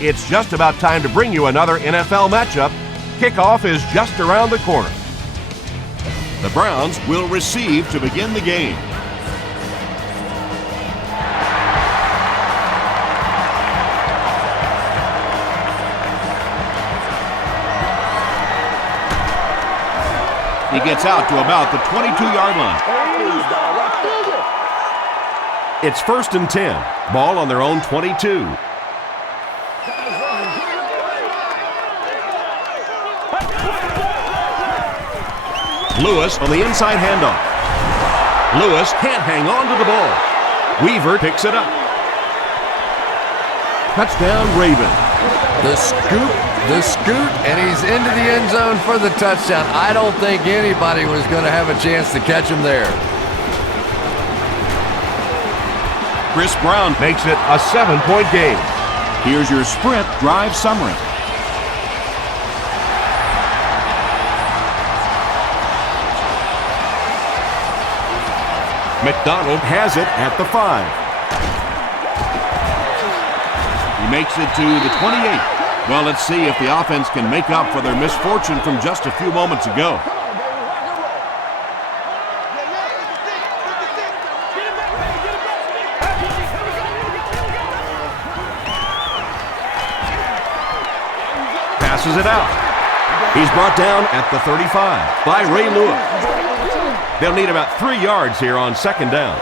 It's just about time to bring you another NFL matchup. Kickoff is just around the corner. The Browns will receive to begin the game. He gets out to about the 22-yard line. It's 1st and 10. Ball on their own 22. Lewis on the inside handoff. Lewis can't hang on to the ball. Weaver picks it up. Touchdown, Ravens. The scoot, and he's into the end zone for the touchdown. I don't think anybody was going to have a chance to catch him there. Chris Brown makes it a 7-point game. Here's your sprint drive summary. McDonald has it at the 5. He makes it to the 28. Well, let's see if the offense can make up for their misfortune from just a few moments ago. Passes it out. He's brought down at the 35 by Ray Lewis. They'll need about 3 yards here on 2nd down.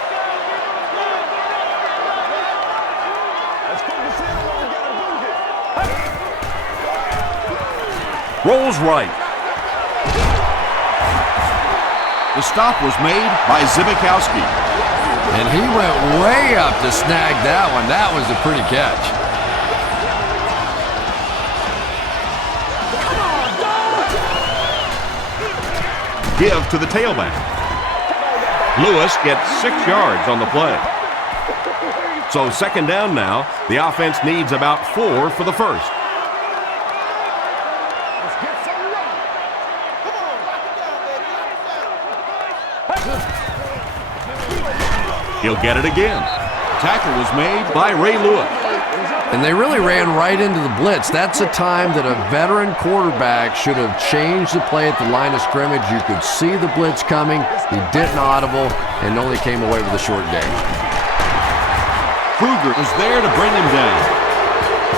Rolls right. The stop was made by Zibikowski. And he went way up to snag that one. That was a pretty catch. Give to the tailback. Lewis gets 6 yards on the play. So 2nd down now. The offense needs about 4 for the first. He'll get it again. Tackle was made by Ray Lewis. And they really ran right into the blitz. That's a time that a veteran quarterback should have changed the play at the line of scrimmage. You could see the blitz coming. He didn't audible and only came away with a short gain. Kruger was there to bring him down.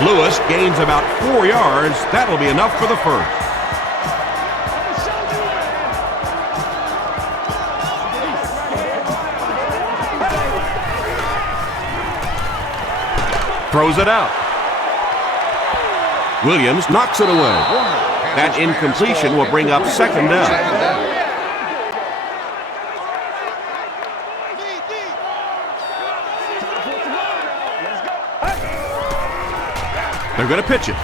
Lewis gains about 4 yards. That'll be enough for the first. Throws it out. Williams knocks it away. That incompletion will bring up 2nd down. They're going to pitch it.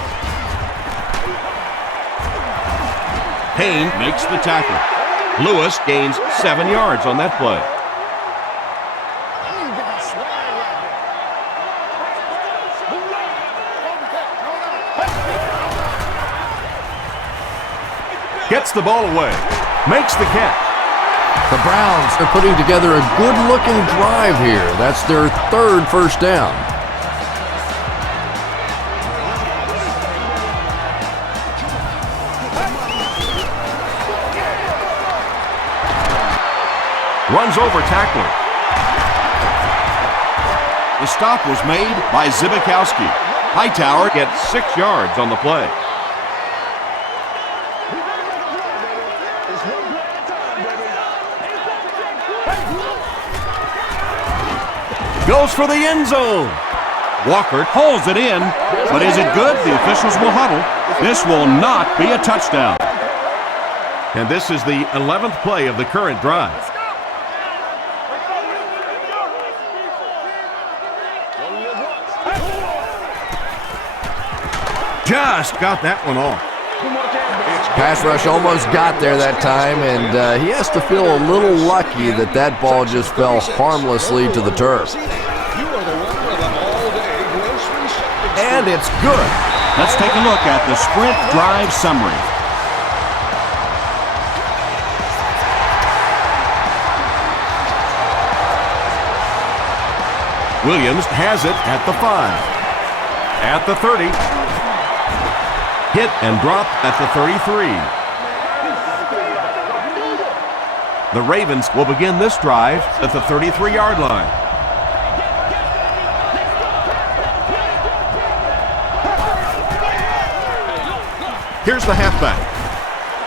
Payne makes the tackle. Lewis gains 7 yards on that play. Gets the ball away. Makes the catch. The Browns are putting together a good-looking drive here. That's their 3rd first down. Runs over tackler. The stop was made by Zibikowski. Hightower gets 6 yards on the play. Goes for the end zone. Walker pulls it in, but is it good? The officials will huddle. This will not be a touchdown. And this is the 11th play of the current drive. Just got that one off. Pass rush almost got there that time, and he has to feel a little lucky that that ball just fell harmlessly to the turf. And it's good. Let's take a look at the sprint drive summary. Williams has it at the 5. At the 30. Hit and dropped at the 33. The Ravens will begin this drive at the 33-yard line. Here's the halfback.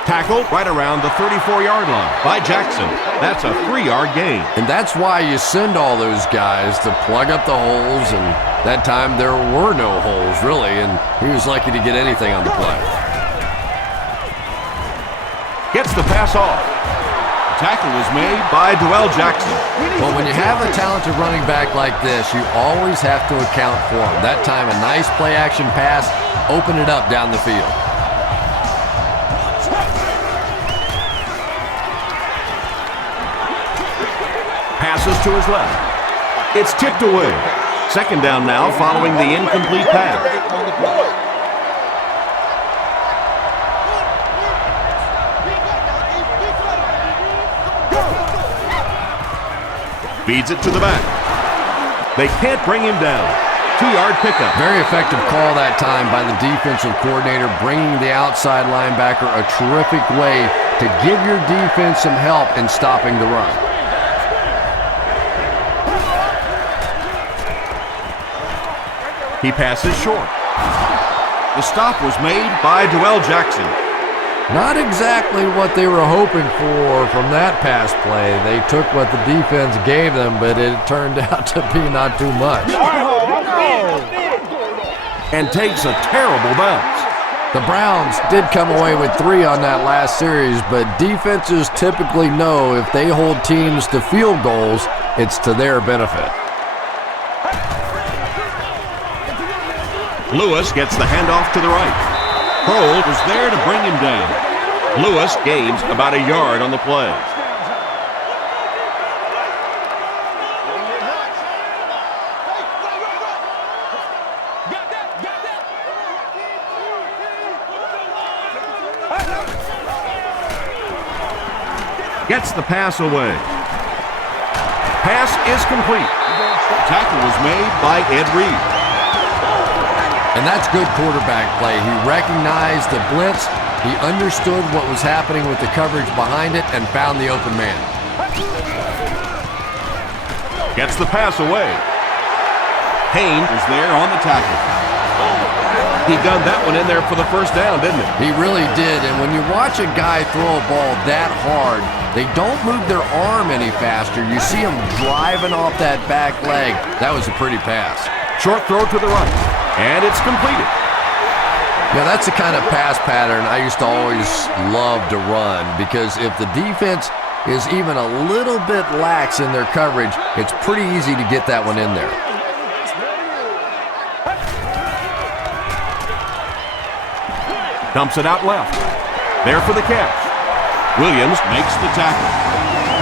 Tackle right around the 34-yard line by Jackson. That's a 3-yard gain. And that's why you send all those guys to plug up the holes, and that time there were no holes, really, and he was lucky to get anything on the play. Gets the pass off. Tackle was made by Dwell Jackson. Well, when you have a talented running back like this, you always have to account for him. That time, a nice play-action pass opened it up down the field. Passes to his left. It's tipped away. Second down now following the incomplete pass. Feeds it to the back. They can't bring him down. 2-yard pickup. Very effective call that time by the defensive coordinator, bringing the outside linebacker, a terrific way to give your defense some help in stopping the run. He passes short. The stop was made by Dwell Jackson. Not exactly what they were hoping for from that pass play. They took what the defense gave them, but it turned out to be not too much. And takes a terrible bounce. The Browns did come away with 3 on that last series, but defenses typically know if they hold teams to field goals, it's to their benefit. Lewis gets the handoff to the right. Kroll was there to bring him down. Lewis gains about a yard on the play. Gets the pass away. Pass is complete. Tackle was made by R.B.I. And that's good quarterback play. He recognized the blitz, he understood what was happening with the coverage behind it, and found the open man. Gets the pass away. Payne was there on the tackle. He gunned that one in there for the first down, didn't he? He really did, and when you watch a guy throw a ball that hard, they don't move their arm any faster. You see him driving off that back leg. That was a pretty pass. Short throw to the right, and it's completed. Yeah, that's the kind of pass pattern I used to always love to run, because if the defense is even a little bit lax in their coverage, it's pretty easy to get that one in there. Dumps it out left. There for the catch. Williams makes the tackle.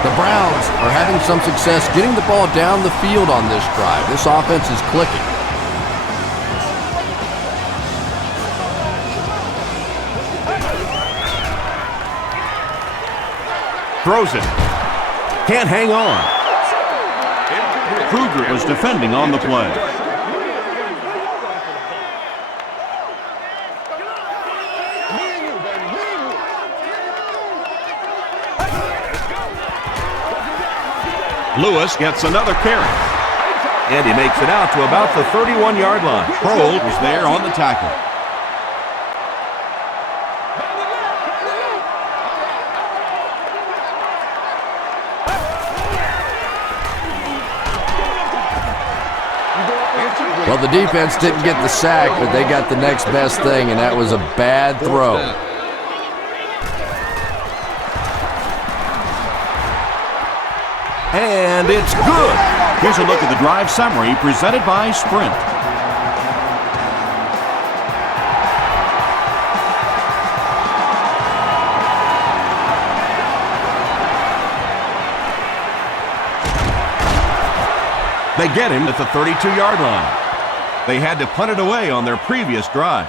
The Browns are having some success getting the ball down the field on this drive. This offense is clicking. throws it. Can't hang on. Kruger was defending on the play. Lewis gets another carry. And he makes it out to about the 31-yard line. Kroll was there on the tackle. Well, the defense didn't get the sack, but they got the next best thing, and that was a bad throw. And it's good. Here's a look at the drive summary presented by Sprint. They get him at the 32-yard line. They had to punt it away on their previous drive.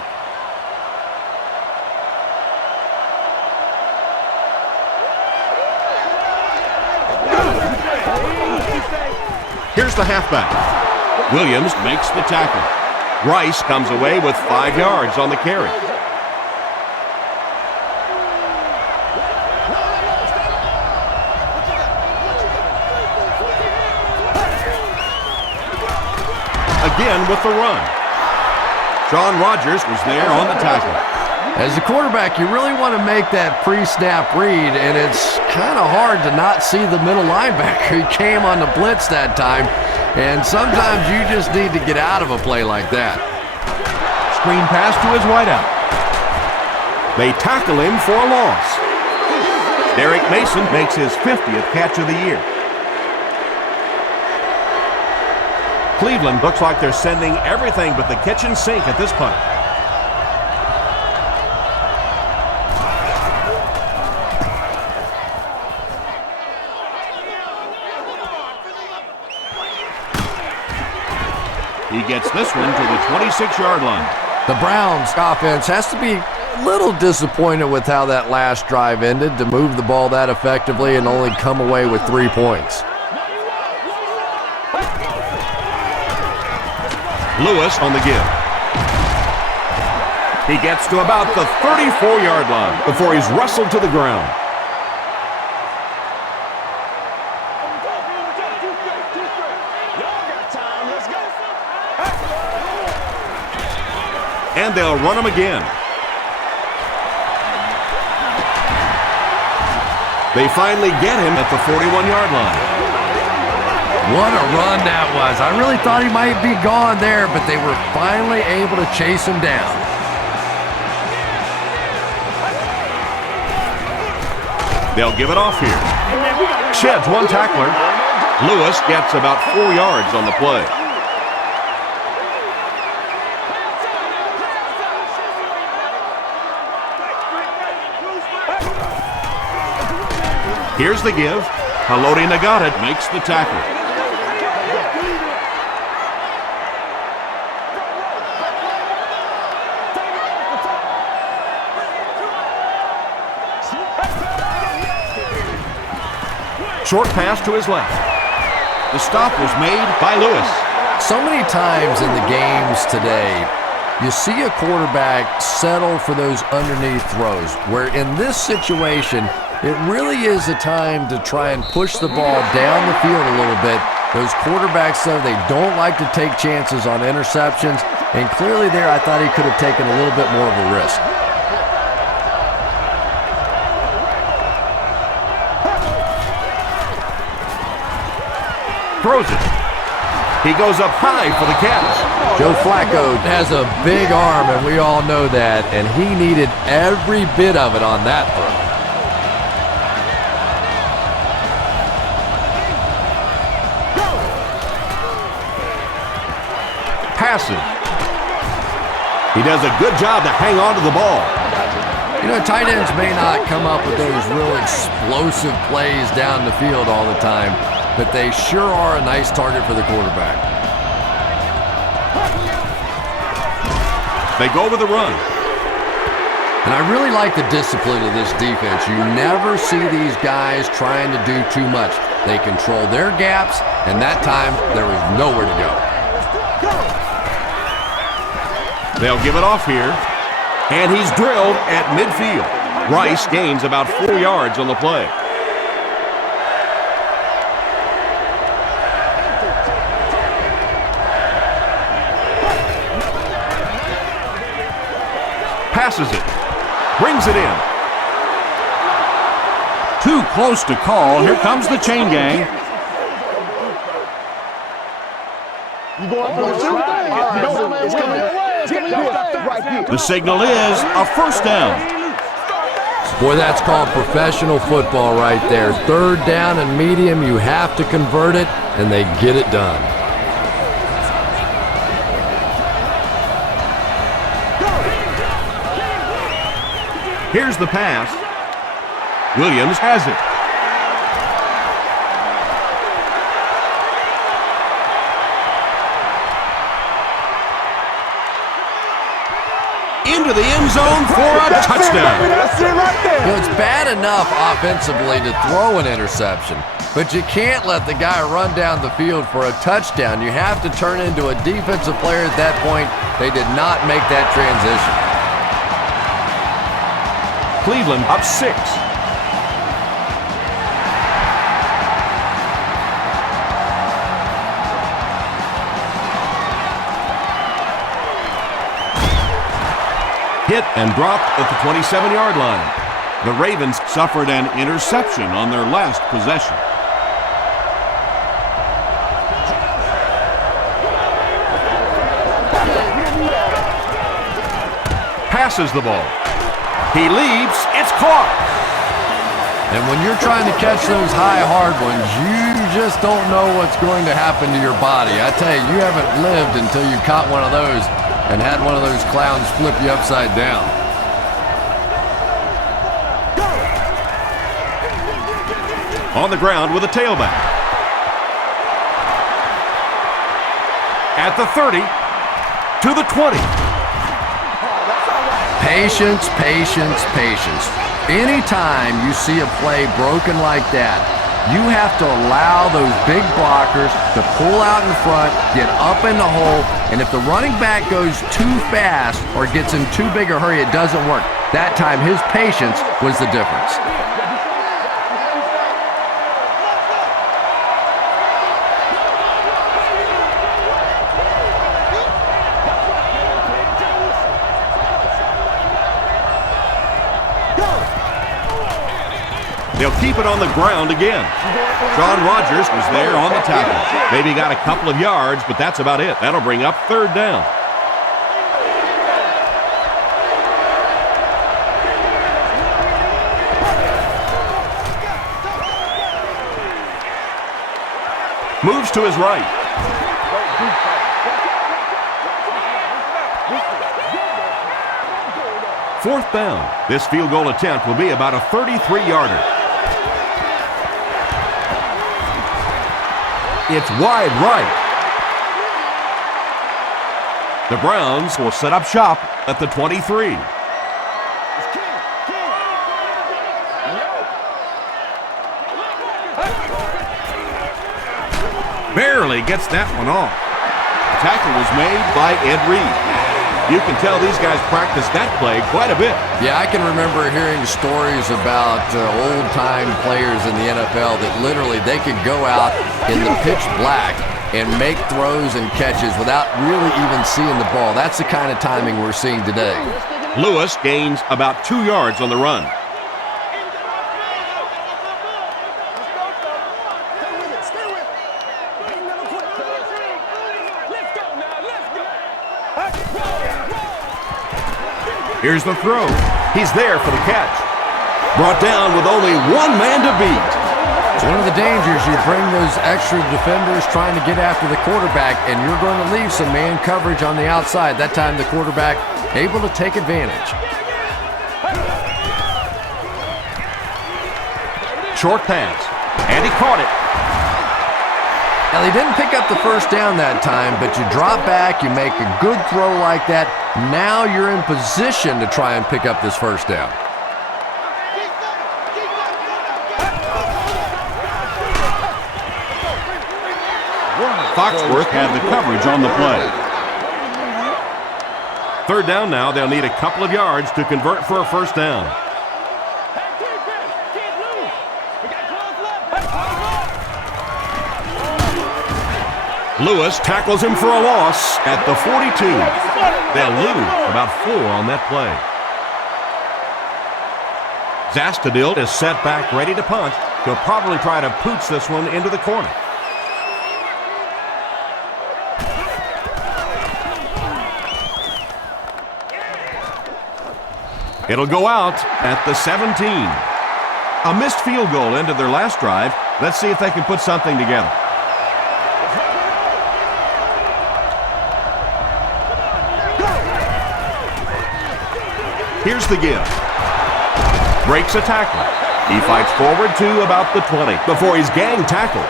Here's the halfback. Williams makes the tackle. Rice comes away with 5 yards on the carry. again with the run. Sean Rogers was there on the tackle. As a quarterback, you really want to make that pre-snap read, and it's kind of hard to not see the middle linebacker. He came on the blitz that time, and sometimes you just need to get out of a play like that. Screen pass to his wideout. They tackle him for a loss. Derek Mason makes his 50th catch of the year. Cleveland looks like they're sending everything but the kitchen sink at this point. He gets this one to the 26-yard line. The Browns offense has to be a little disappointed with how that last drive ended, to move the ball that effectively and only come away with 3 points. Lewis on the give. He gets to about the 34-yard line before he's wrestled to the ground. And they'll run him again. They finally get him at the 41-yard line. What a run that was. I really thought he might be gone there, but they were finally able to chase him down. They'll give it off here. Sheds one tackler. Lewis gets about 4 yards on the play. Here's the give. Haloti Ngata Makes the tackle. Short pass to his left. The stop was made by Lewis. So many times in the games today, you see a quarterback settle for those underneath throws, where in this situation, it really is a time to try and push the ball down the field a little bit. Those quarterbacks, though, they don't like to take chances on interceptions, and clearly there I thought he could have taken a little bit more of a risk. Throws it. He goes up high for the catch. Joe Flacco has a big arm, and we all know that, and he needed every bit of it on that throw. Passes. He does a good job to hang on to the ball. You know, tight ends may not come up with those real explosive plays down the field all the time, but they sure are a nice target for the quarterback. They go with the run. And I really like the discipline of this defense. You never see these guys trying to do too much. They control their gaps, and that time there was nowhere to go. They'll give it off here. And he's drilled at midfield. Rice gains about 4 yards on the play. Passes it. Brings it in. Too close to call. Here comes the chain gang. The signal is a first down. Boy, that's called professional football right there. Third down and medium, you have to convert it, and they get it done. Here's the pass. Williams has it. Into the end zone for a touchdown. That's it right there. You know, it's bad enough offensively to throw an interception, but you can't let the guy run down the field for a touchdown. You have to turn into a defensive player at that point. They did not make that transition. Cleveland up 6. Hit and dropped at the 27-yard line. The Ravens suffered an interception on their last possession. Passes the ball. He leaps. It's caught. And when you're trying to catch those high, hard ones, you just don't know what's going to happen to your body. I tell you, you haven't lived until you caught one of those and had one of those clowns flip you upside down. On the ground with a tailback. At the 30, to the 20. Patience, patience, patience. Anytime you see a play broken like that, you have to allow those big blockers to pull out in front, get up in the hole, and if the running back goes too fast or gets in too big a hurry, it doesn't work. That time, his patience was the difference. They'll keep it on the ground again. Sean Rogers was there on the tackle. Maybe got a couple of yards, but that's about it. That'll bring up third down. Moves to his right. Fourth down. This field goal attempt will be about a 33-yarder. It's wide right. The Browns will set up shop at the 23. Barely gets that one off. Tackle was made by Ed Reed. You can tell these guys practice that play quite a bit. Yeah, I can remember hearing stories about old-time players in the NFL that literally they could go out in the pitch black and make throws and catches without really even seeing the ball. That's the kind of timing we're seeing today. Lewis gains about 2 yards on the run. Here's the throw. He's there for the catch. Brought down with only one man to beat. It's one of the dangers. You bring those extra defenders trying to get after the quarterback, and you're going to leave some man coverage on the outside. That time the quarterback able to take advantage. Short pass, and he caught it. Now, they didn't pick up the first down that time, but you drop back, you make a good throw like that. Now you're in position to try and pick up this first down. Foxworth had the coverage on the play. Third down now. They'll need a couple of yards to convert for a first down. Lewis tackles him for a loss at the 42. They'll lose about 4 on that play. Zastadil is set back ready to punt. He'll probably try to pooch this one into the corner. It'll go out at the 17. A missed field goal ended their last drive. Let's see if they can put something together. Here's the give. Breaks a tackle. He fights forward to about the 20 before he's gang tackled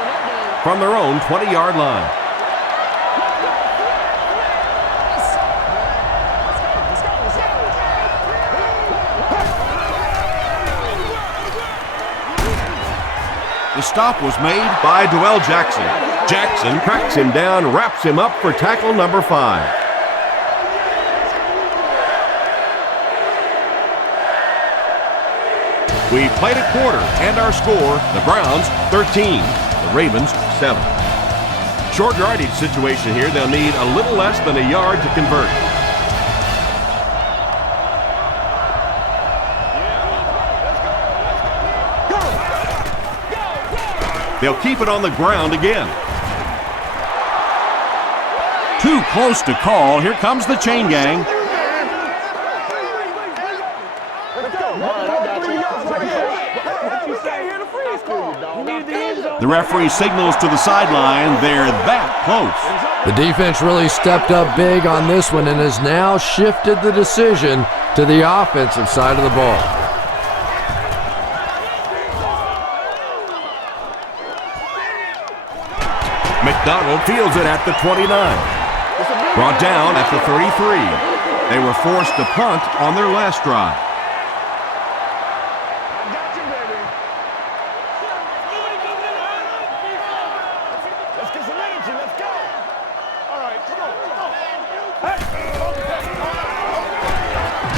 from their own 20-yard line. The stop was made by Doell Jackson. Jackson cracks him down, wraps him up for tackle number 5. We played a quarter, and our score, the Browns 13, the Ravens 7. Short yardage situation here. They'll need a little less than a yard to convert. They'll keep it on the ground again. Too close to call. Here comes the chain gang. The referee signals to the sideline. They're that close. The defense really stepped up big on this one and has now shifted the decision to the offensive side of the ball. McDonald fields it at the 29. Brought down at the 33. They were forced to punt on their last drive.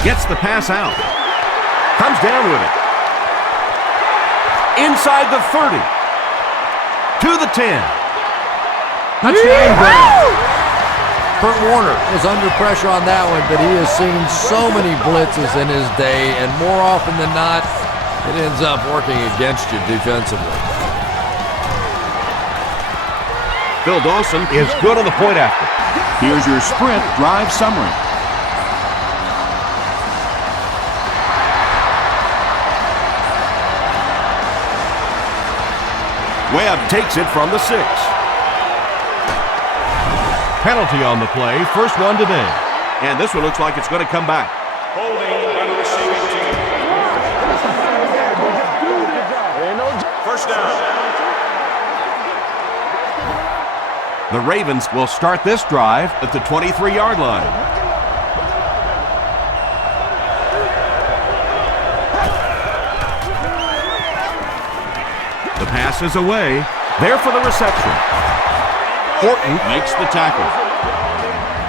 Gets the pass out. Comes down with it. Inside the 30. To the 10. Touchdown. Kurt Warner was under pressure on that one, but he has seen so many blitzes in his day, and more often than not, it ends up working against you defensively. Phil Dawson is good on the point after. Here's your sprint drive summary. Webb takes it from the 6. Penalty on the play, first one today. And this one looks like it's going to come back. Holding on the receiving team. First down. The Ravens will start this drive at the 23-yard line. The pass is away. There for the reception. Horton Makes the tackle.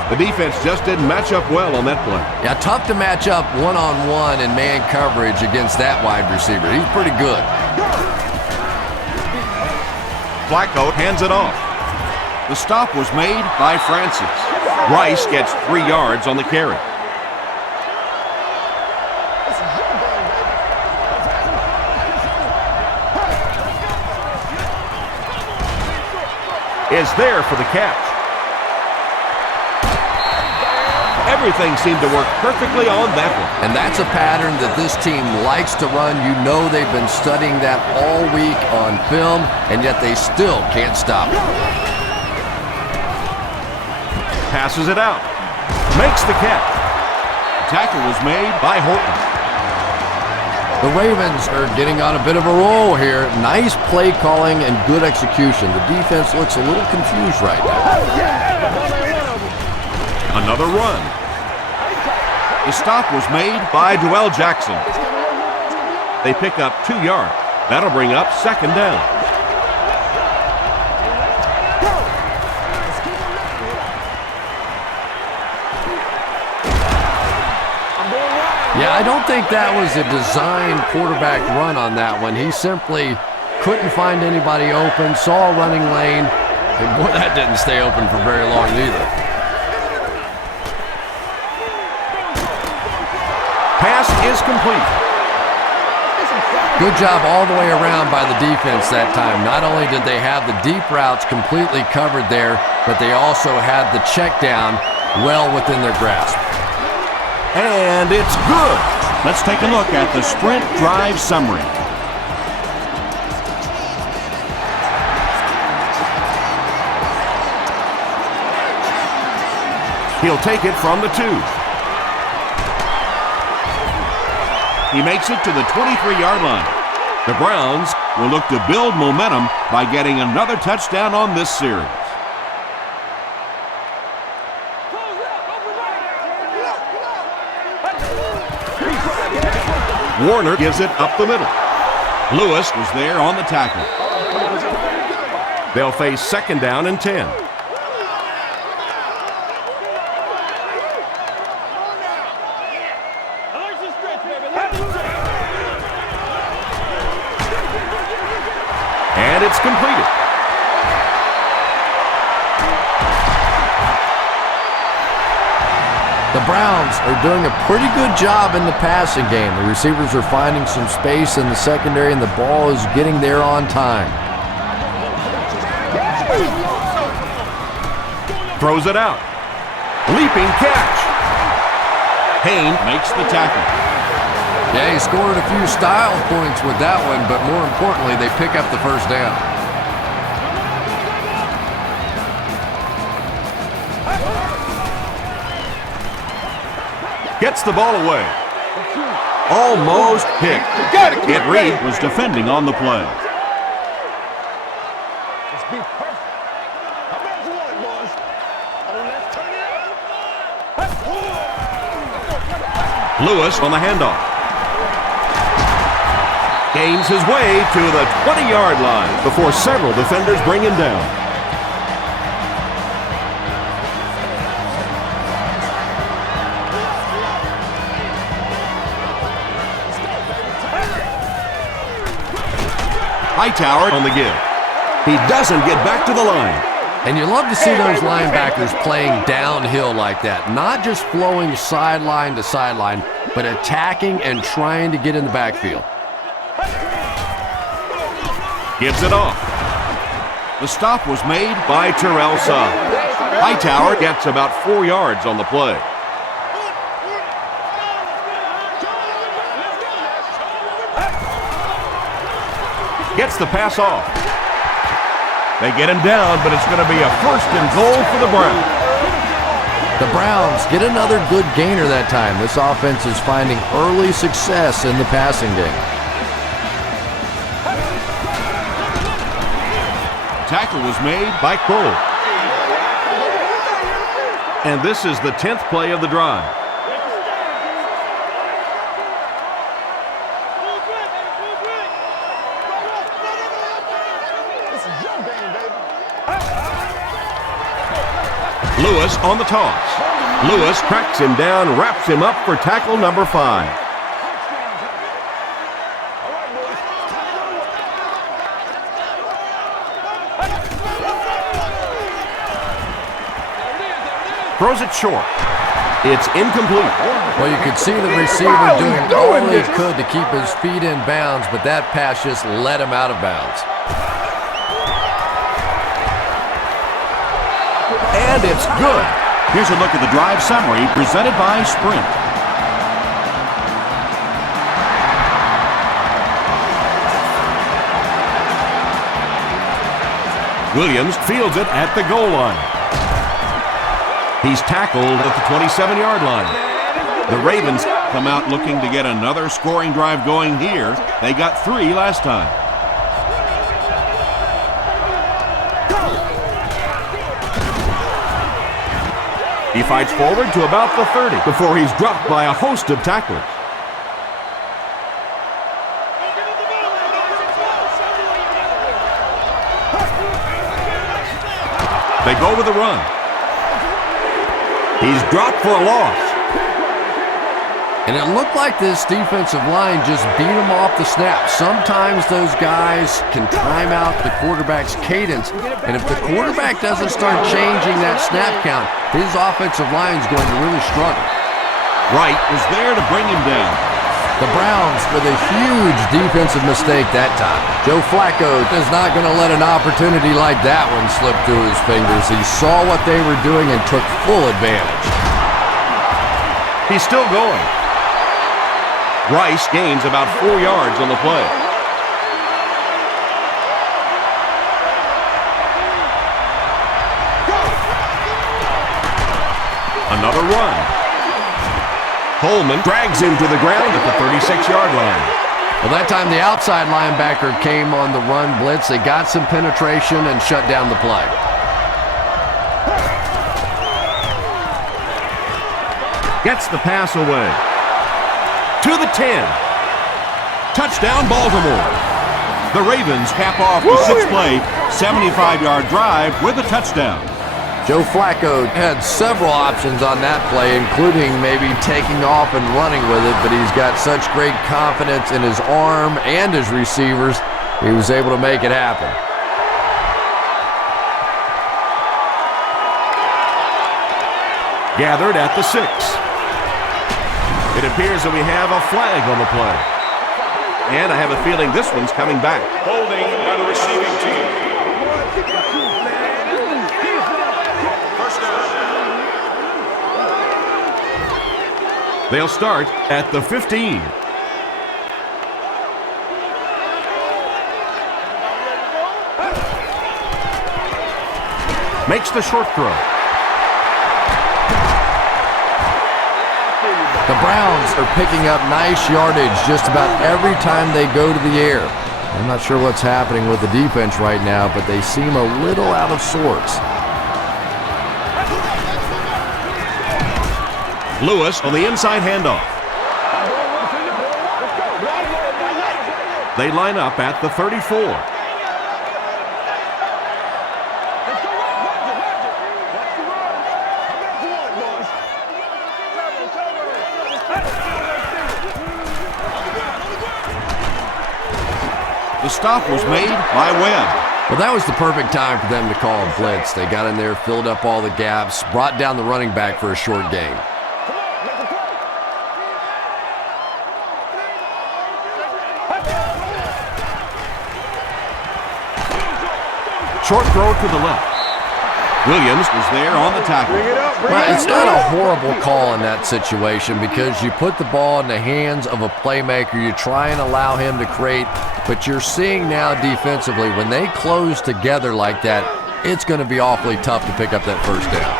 The defense just didn't match up well on that play. Yeah, tough to match up one-on-one in man coverage against that wide receiver. He's pretty good. Flacco hands it off. The stop was made by Francis. Rice gets 3 yards on the carry. Is there for the catch. Everything seemed to work perfectly on that one. And that's a pattern that this team likes to run. You know they've been studying that all week on film, and yet they still can't stop it. Passes it out. Makes the catch. The tackle was made by Horton. The Ravens are getting on a bit of a roll here. Nice play calling and good execution. The defense looks a little confused right now. Another run. The stop was made By Dwell Jackson. They pick up 2 yards. That'll bring up second down. Yeah, I don't think that was a designed quarterback run on that one. He simply couldn't find anybody open, saw a running lane, and boy, that didn't stay open for very long either. Pass is complete. Good job all the way around by the defense that time. Not only did they have the deep routes completely covered there, but they also had the check down well within their grasp. And it's good. Let's take a look at the sprint drive summary. He'll take it from the 2. He makes it to the 23-yard line. The Browns Will look to build momentum by getting another touchdown on this series. Warner gives it up the middle. Lewis was there on the tackle. They'll face second down and 10. And it's completed. The Browns are doing a pretty good job in the passing game. The receivers are finding some space in the secondary, and the ball is getting there on time. Throws it out. Leaping catch. Payne Makes the tackle. Yeah, he scored a few style points with that one, but more importantly, they pick up the first down. gets the ball away. Almost picked. Ed Reed was defending on the play. Lewis on the handoff. Gains his way to the 20-yard line before several defenders bring him down. Hightower on the give. He doesn't get back to the line. And you love to see those linebackers playing downhill like that, not just flowing sideline to sideline, but attacking and trying to get in the backfield. Gives it off. The stop was made By Terrell Suggs. Hightower gets about 4 yards on the play. Gets the pass off. They get him down, but it's going to be a 1st and goal for the Browns. The Browns get another good gainer that time. This offense is finding early success in the passing game. tackle was made by Cole. And this is the 10th play of the drive. Lewis on the toss. Lewis cracks him down, wraps him up for tackle number 5. Throws it short. It's incomplete. Well, you could see the receiver doing all he could to keep his feet in bounds, but that pass just let him out of bounds. And it's good. Here's a look at the drive summary presented by Sprint. Williams fields it at the goal line. He's tackled at the 27-yard line. The Ravens come out looking to get another scoring drive going here. They got 3 last time. He fights forward to about the 30 before he's dropped by a host of tacklers. They go with the run. He's dropped for a loss. And it looked like this defensive line just beat him off the snap. Sometimes those guys can time out the quarterback's cadence, and if the quarterback doesn't start changing that snap count, his offensive line is going to really struggle. Wright was there to bring him down. The Browns with a huge defensive mistake that time. Joe Flacco is not going to let an opportunity like that one slip through his fingers. He saw what they were doing and took full advantage. He's still going. Rice gains about 4 yards on the play. Another run. Coleman drags him to the ground at the 36-yard line. Well, that time the outside linebacker came on the run blitz. They got some penetration and shut down the play. Gets the pass away. To the 10. Touchdown, Baltimore. The Ravens cap off the 6-play, 75-yard drive with a touchdown. Joe Flacco had several options on that play, including maybe taking off and running with it, but he's got such great confidence in his arm and his receivers, he was able to make it happen. Gathered at the 6. It appears that we have a flag on the play. And I have a feeling this one's coming back. Holding by the receiving team. They'll start at the 15. Makes the short throw. The Browns are picking up nice yardage just about every time they go to the air. I'm not sure what's happening with the defense right now, but they seem a little out of sorts. Lewis on the inside handoff. They line up at the 34. The stop was made by Webb. Well, that was the perfect time for them to call a blitz. They got in there, filled up all the gaps, brought down the running back for a short gain. Short throw to the left. Williams was there on the tackle. Well, it's not a horrible call in that situation because you put the ball in the hands of a playmaker. You try and allow him to create, but you're seeing now defensively, when they close together like that, it's going to be awfully tough to pick up that first down.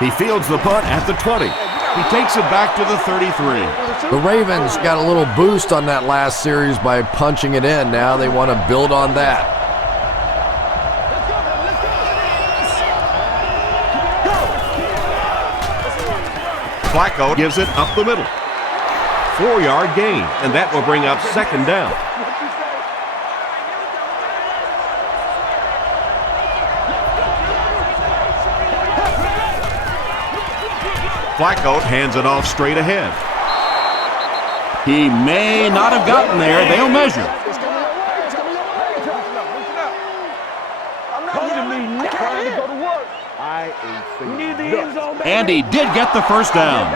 He fields the punt at the 20. He takes it back to the 33. The Ravens got a little boost on that last series by punching it in. Now they want to build on that. Flacco gives it up the middle. 4-yard gain, and that will bring up second down. Flacco hands it off straight ahead. He may not have gotten there. They'll measure. And he did get the first down.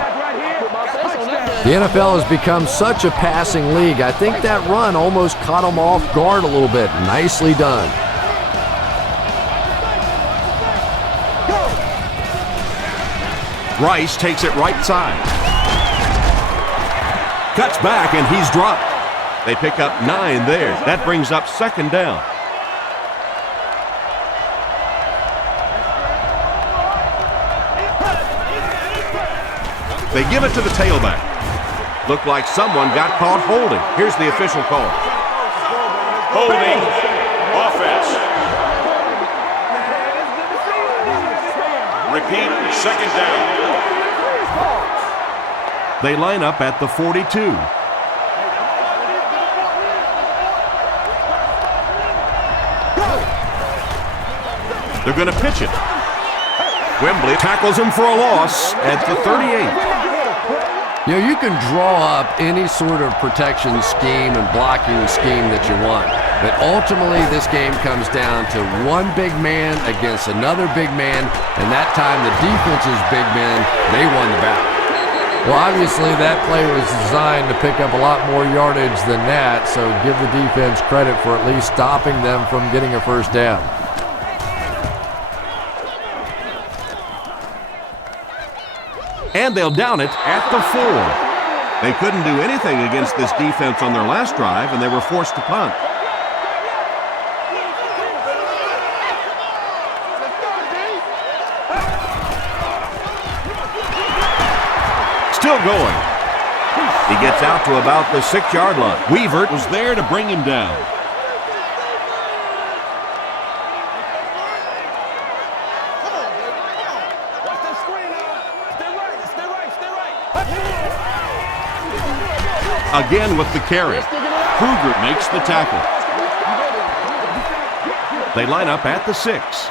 The NFL has become such a passing league. I think that run almost caught him off guard a little bit. Nicely done. Rice takes it right side. Cuts back, and he's dropped. They pick up 9 there. That brings up second down. They give it to the tailback. Looked like someone got caught holding. Here's the official call. Holding. Offense. Repeat. Second down. They line up at the 42. They're going to pitch it. Wembley tackles him for a loss at the 38. You know, you can draw up any sort of protection scheme and blocking scheme that you want, but ultimately this game comes down to one big man against another big man, and that time the defense's big men, they won the battle. Well, obviously that play was designed to pick up a lot more yardage than that, so give the defense credit for at least stopping them from getting a first down. And they'll down it at the 4. They couldn't do anything against this defense on their last drive, and they were forced to punt. Still going. He gets out to about the 6-yard line. Weaver was there to bring him down. Again with the carry. Kruger makes the tackle. They line up at the 6.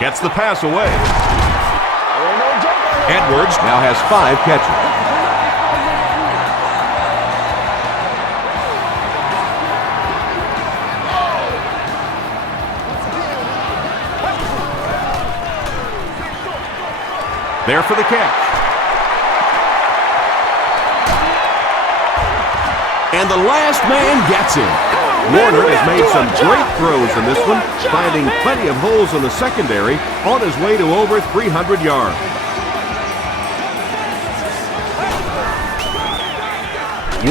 Gets the pass away. Edwards now has 5 catches. There for the catch. And the last man gets him. Warner has made some great throws in this one, finding plenty of holes in the secondary on his way to over 300 yards.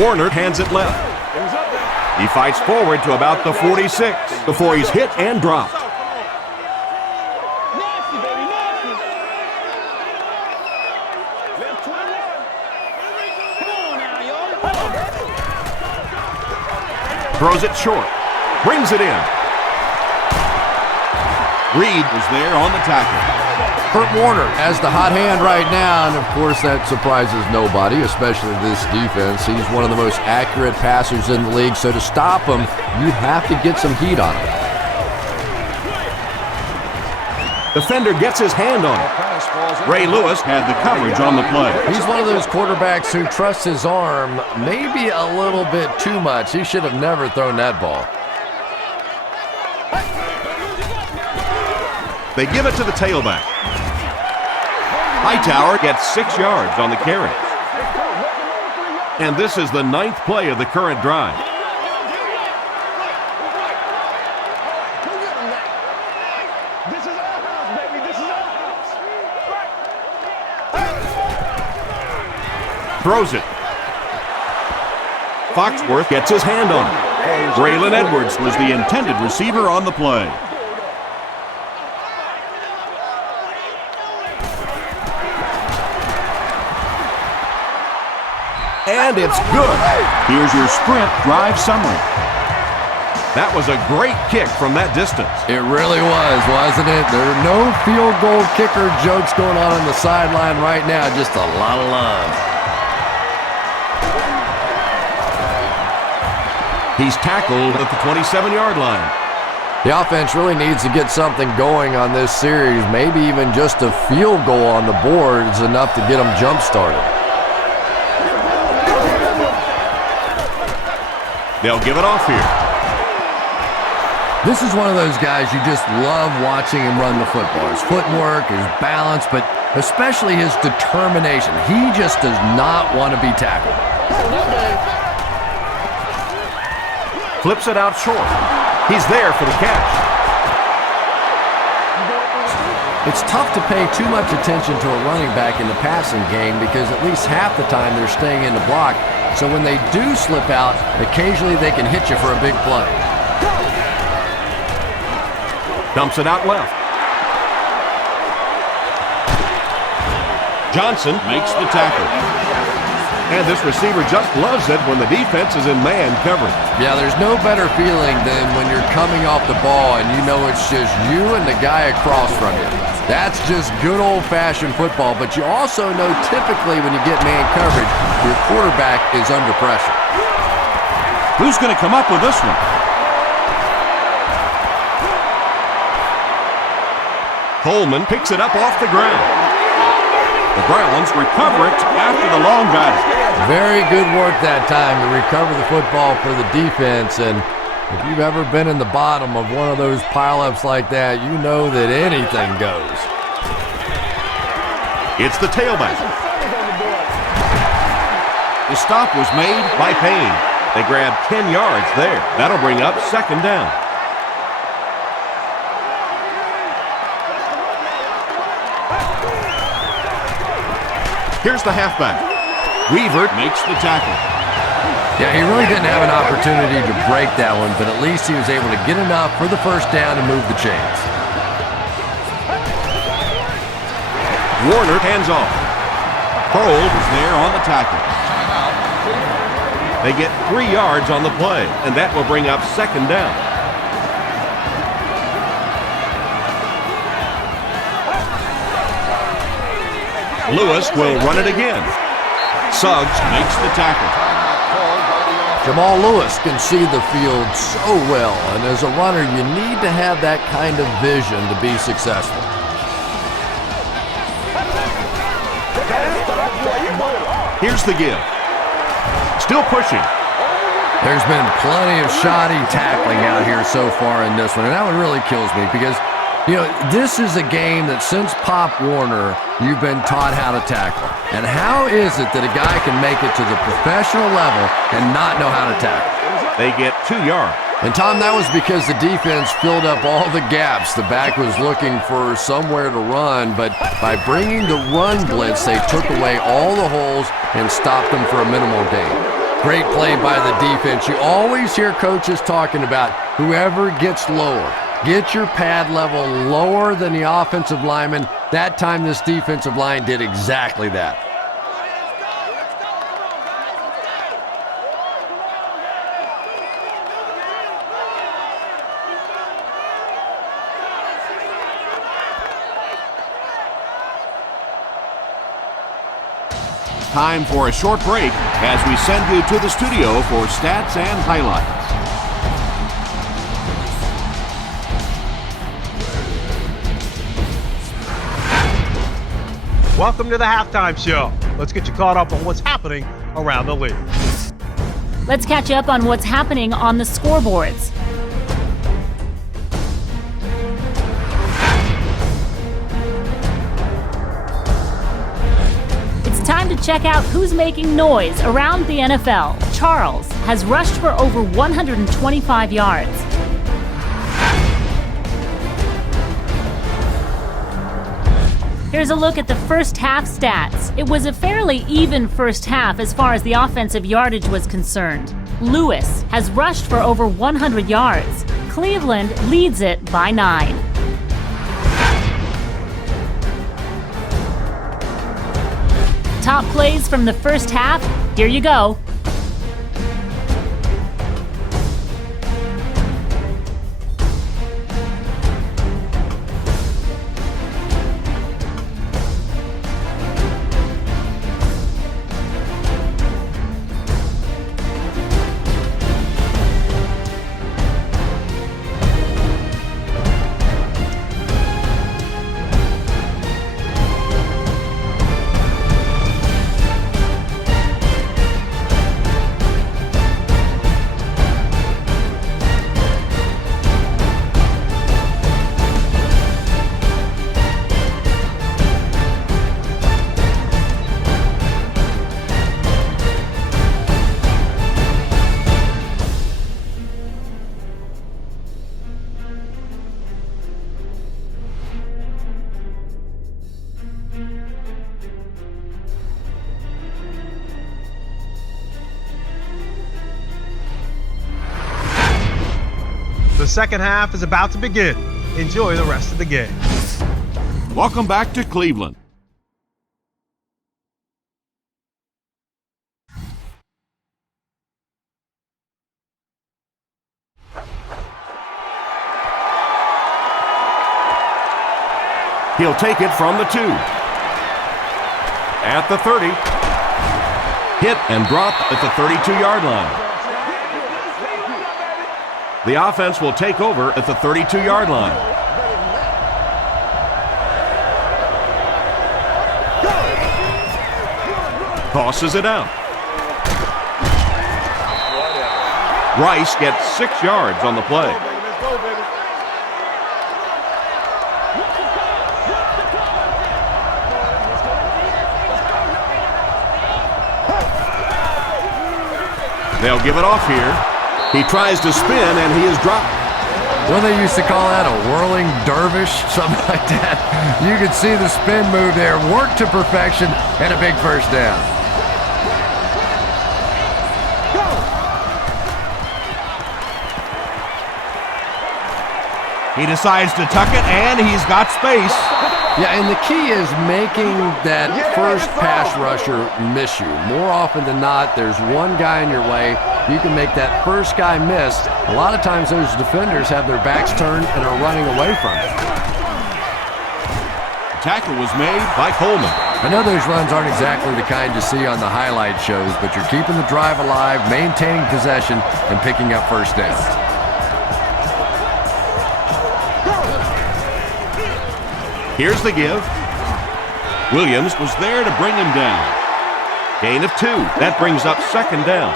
Warner hands it left. He fights forward to about the 46 before he's hit and dropped. Throws it short. Brings it in. Reed was there on the tackle. Kurt Warner has the hot hand right now, and of course that surprises nobody, especially this defense. He's one of the most accurate passers in the league, so to stop him, you have to get some heat on him. Defender gets his hand on it. Ray Lewis had the coverage on the play. He's one of those quarterbacks who trusts his arm maybe a little bit too much. He should have never thrown that ball. They give it to the tailback. Hightower gets 6 yards on the carry. And this is the 9th play of the current drive. Throws it. Foxworth gets his hand on it. Braylon Edwards was the intended receiver on the play. And it's good. Here's your sprint drive summary. That was a great kick from that distance. It really was, wasn't it? There are no field goal kicker jokes going on the sideline right now. Just a lot of love. He's tackled at the 27-yard line. The offense really needs to get something going on this series. Maybe even just a field goal on the board is enough to get them jump-started. They'll give it off here. This is one of those guys you just love watching him run the football. His footwork, his balance, but especially his determination. He just does not want to be tackled. Flips it out short. He's there for the catch. It's tough to pay too much attention to a running back in the passing game because at least half the time they're staying in the block. So when they do slip out, occasionally they can hit you for a big play. Dumps it out left. Johnson Makes the tackle. And this receiver just loves it when the defense is in man coverage. Yeah, there's no better feeling than when you're coming off the ball and you know it's just you and the guy across from you. That's just good old-fashioned football, but you also know typically when you get man coverage, your quarterback is under pressure. Who's going to come up with this one? Coleman picks it up off the ground. The Browns recover it after the long guy. Very good work that time to recover the football for the defense, and if you've ever been in the bottom of one of those pileups like that, you know that anything goes. It's the tailback. The stop was made By Payne. They grab 10 yards there. That'll bring up 2nd down. Here's the halfback. Weaver makes the tackle. Yeah, he really didn't have an opportunity to break that one, but at least he was able to get enough for the first down and move the chains. Warner hands off. Prohl Was there on the tackle. They get 3 yards on the play, and that will bring up 2nd down. Lewis will run it again. Suggs Makes the tackle. Jamal Lewis can see the field so well, and as a runner, you need to have that kind of vision to be successful. Here's the give. Still pushing. There's been plenty of shoddy tackling out here so far in this one, and that one really kills me because You know, this is a game that since Pop Warner, you've been taught how to tackle. And how is it that a guy can make it to the professional level and not know how to tackle? They get 2 yards. And Tom, that was because the defense filled up all the gaps. The back was looking for somewhere to run, but by bringing the run blitz, they took away all the holes and stopped them for a minimal gain. Great play by the defense. You always hear coaches talking about whoever gets lower. Get your pad level lower than the offensive lineman. That time this defensive line did exactly that. Time for a short break as we send you to the studio for stats and highlights. Welcome to the halftime show. Let's get you caught up on what's happening around the league. Let's catch up on what's happening on the scoreboards. It's time to check out who's making noise around the NFL. Charles has rushed for over 125 yards. Here's a look at the first half stats. It was a fairly even first half as far as the offensive yardage was concerned. Lewis has rushed for over 100 yards. Cleveland leads it by 9. Top plays from the first half, here you go. The second half is about to begin. Enjoy the rest of the game. Welcome back to Cleveland. He'll take it from the 2. At the 30. Hit and drop at the 32-yard line. The offense will take over at the 32-yard line. Tosses it out. Rice gets 6 yards on the play. They'll give it off here. He tries to spin, and he is dropped. Well, they used to call that a whirling dervish, something like that. You could see the spin move there, worked to perfection, and a big first down. He decides to tuck it, and he's got space. Yeah, and the key is making that first pass rusher miss you. More often than not, there's one guy in your way. You can make that first guy miss. A lot of times those defenders have their backs turned and are running away from it. The tackle was made by Coleman. I know those runs aren't exactly the kind you see on the highlight shows, but you're keeping the drive alive, maintaining possession, and picking up first downs. Here's the give. Williams was there to bring him down. Gain of 2. That brings up second down.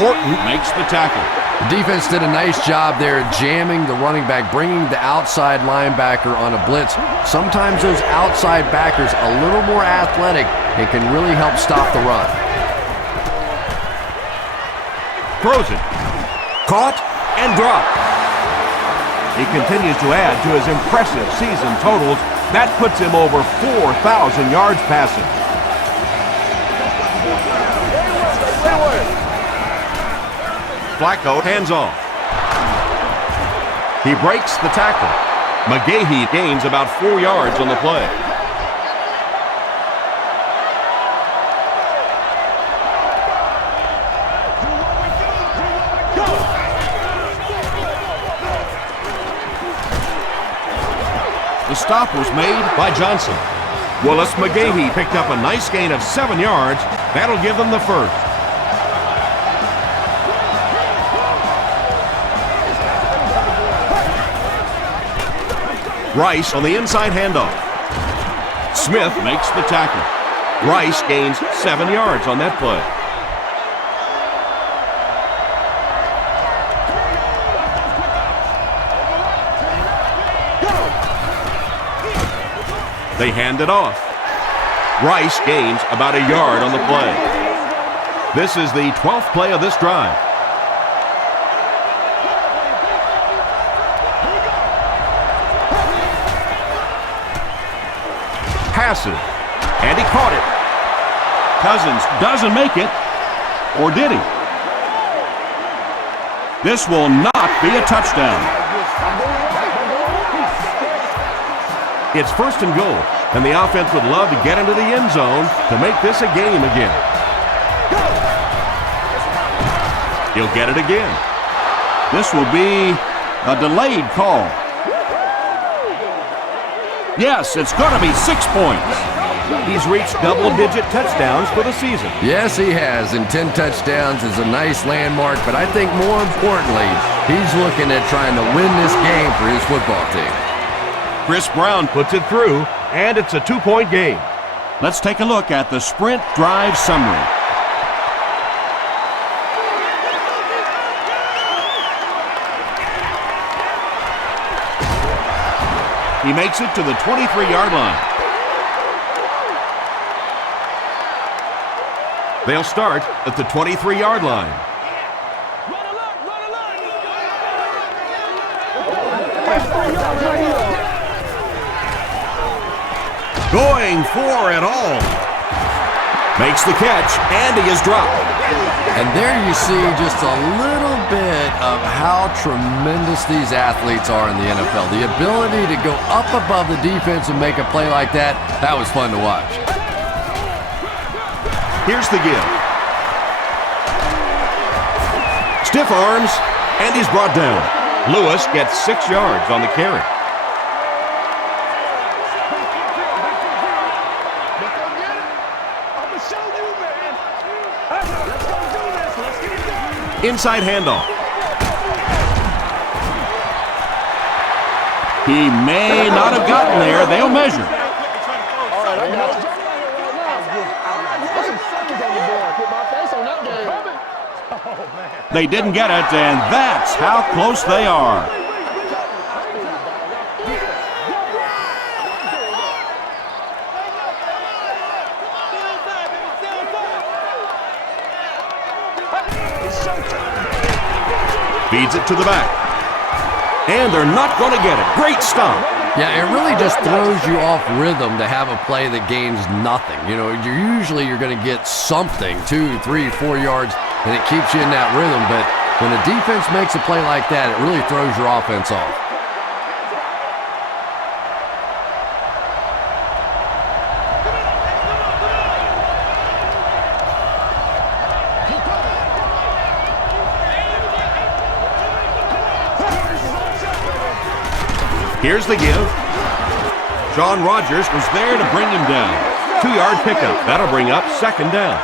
Horton makes the tackle. The defense did a nice job there jamming the running back, bringing the outside linebacker on a blitz. Sometimes those outside backers a little more athletic and can really help stop the run. Throws it. Caught and dropped. He continues to add to his impressive season totals. That puts him over 4,000 yards passing. Flacco hands off. He breaks the tackle. McGahee gains about 4 yards on the play. The stop was made By Johnson. Willis McGahee picked up a nice gain of 7 yards. That'll give them the first. Rice on the inside handoff. Smith makes the tackle. Rice gains 7 yards on that play. They hand it off. Rice gains about a yard on the play. This is the 12th play of this drive. Passes, and he caught it. Cousins doesn't make it, or did he? This will not be a touchdown. It's first and goal, and the offense would love to get into the end zone to make this a game again. He'll get it again. This will be a delayed call. Yes, it's going to be 6 points. He's reached double-digit touchdowns for the season. Yes, he has, and 10 touchdowns is a nice landmark, but I think more importantly, he's looking at trying to win this game for his football team. Chris Brown puts it through, and it's a 2-point game. Let's take a look at the sprint drive summary. He makes it to the 23-yard line. They'll start at the 23-yard line. Going for it all. Makes the catch, and he is dropped. And there you see just a little bit of how tremendous these athletes are in the NFL. The ability to go up above the defense and make a play like that, that was fun to watch. Here's the give. Stiff arms, and he's brought down. Lewis gets 6 yards on the carry. Inside handoff. He may not have gotten there. They'll measure. They didn't get it, and that's how close they are. Feeds it to the back. And they're not going to get it. Great stop. Yeah, it really just throws you off rhythm to have a play that gains nothing. You know, you're going to get something, 2, 3, 4 yards, and it keeps you in that rhythm. But when a defense makes a play like that, it really throws your offense off. Here's the give. Sean Rogers was there to bring him down. 2-yard pickup. That'll bring up second down.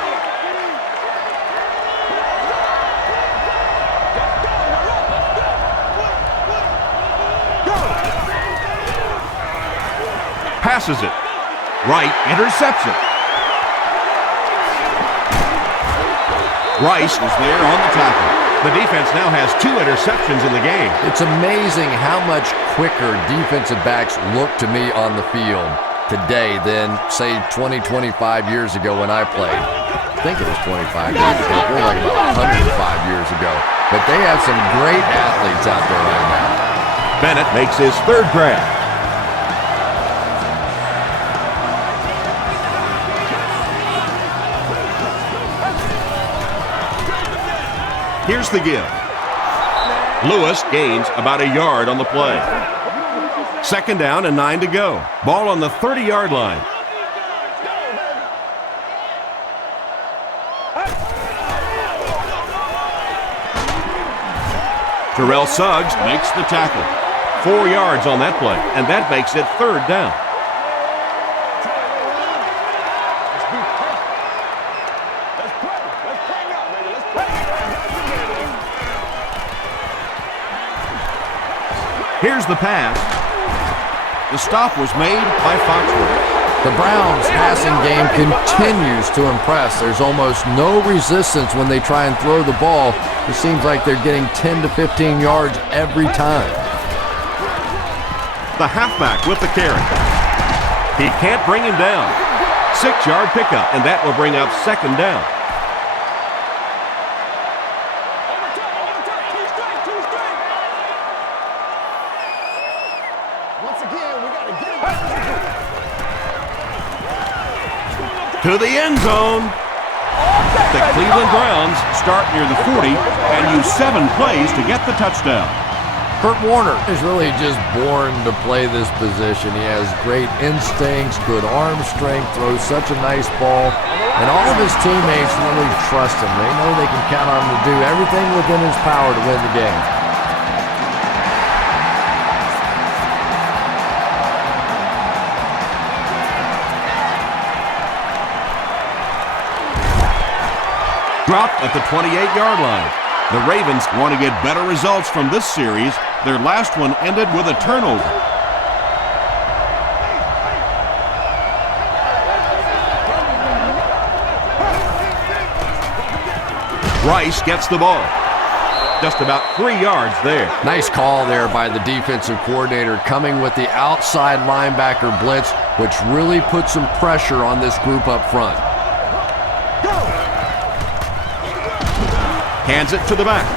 Passes it. Wright intercepts it. Rice is there on the tackle. The defense now has 2 interceptions in the game. It's amazing how much quicker defensive backs look to me on the field today than, say, 20, 25 years ago when I played. I think it was 25 years ago. It was like about 105 years ago. But they have some great athletes out there right now. Bennett makes his 3rd grab. Here's the give. Lewis gains about a yard on the play. 2nd down and 9 to go. Ball on the 30-yard line. Terrell Suggs makes the tackle. 4 yards on that play, and that makes it 3rd down. Here's the pass. The stop was made by Foxworth. The Browns' passing game continues to impress. There's almost no resistance when they try and throw the ball. It seems like they're getting 10 to 15 yards every time. The halfback with the carry. He can't bring him down. 6-yard pickup, and that will bring up 2nd down. To the end zone. The Cleveland Browns start near the 40 and use 7 plays to get the touchdown. Kurt Warner is really just born to play this position. He has great instincts, good arm strength, throws such a nice ball, and all of his teammates really trust him. They know they can count on him to do everything within his power to win the game. Dropped at the 28-yard line. The Ravens want to get better results from this series. Their last one ended with a turnover. Rice gets the ball. Just about 3 yards there. Nice call there by the defensive coordinator, coming with the outside linebacker blitz, which really puts some pressure on this group up front. Hands it to the back.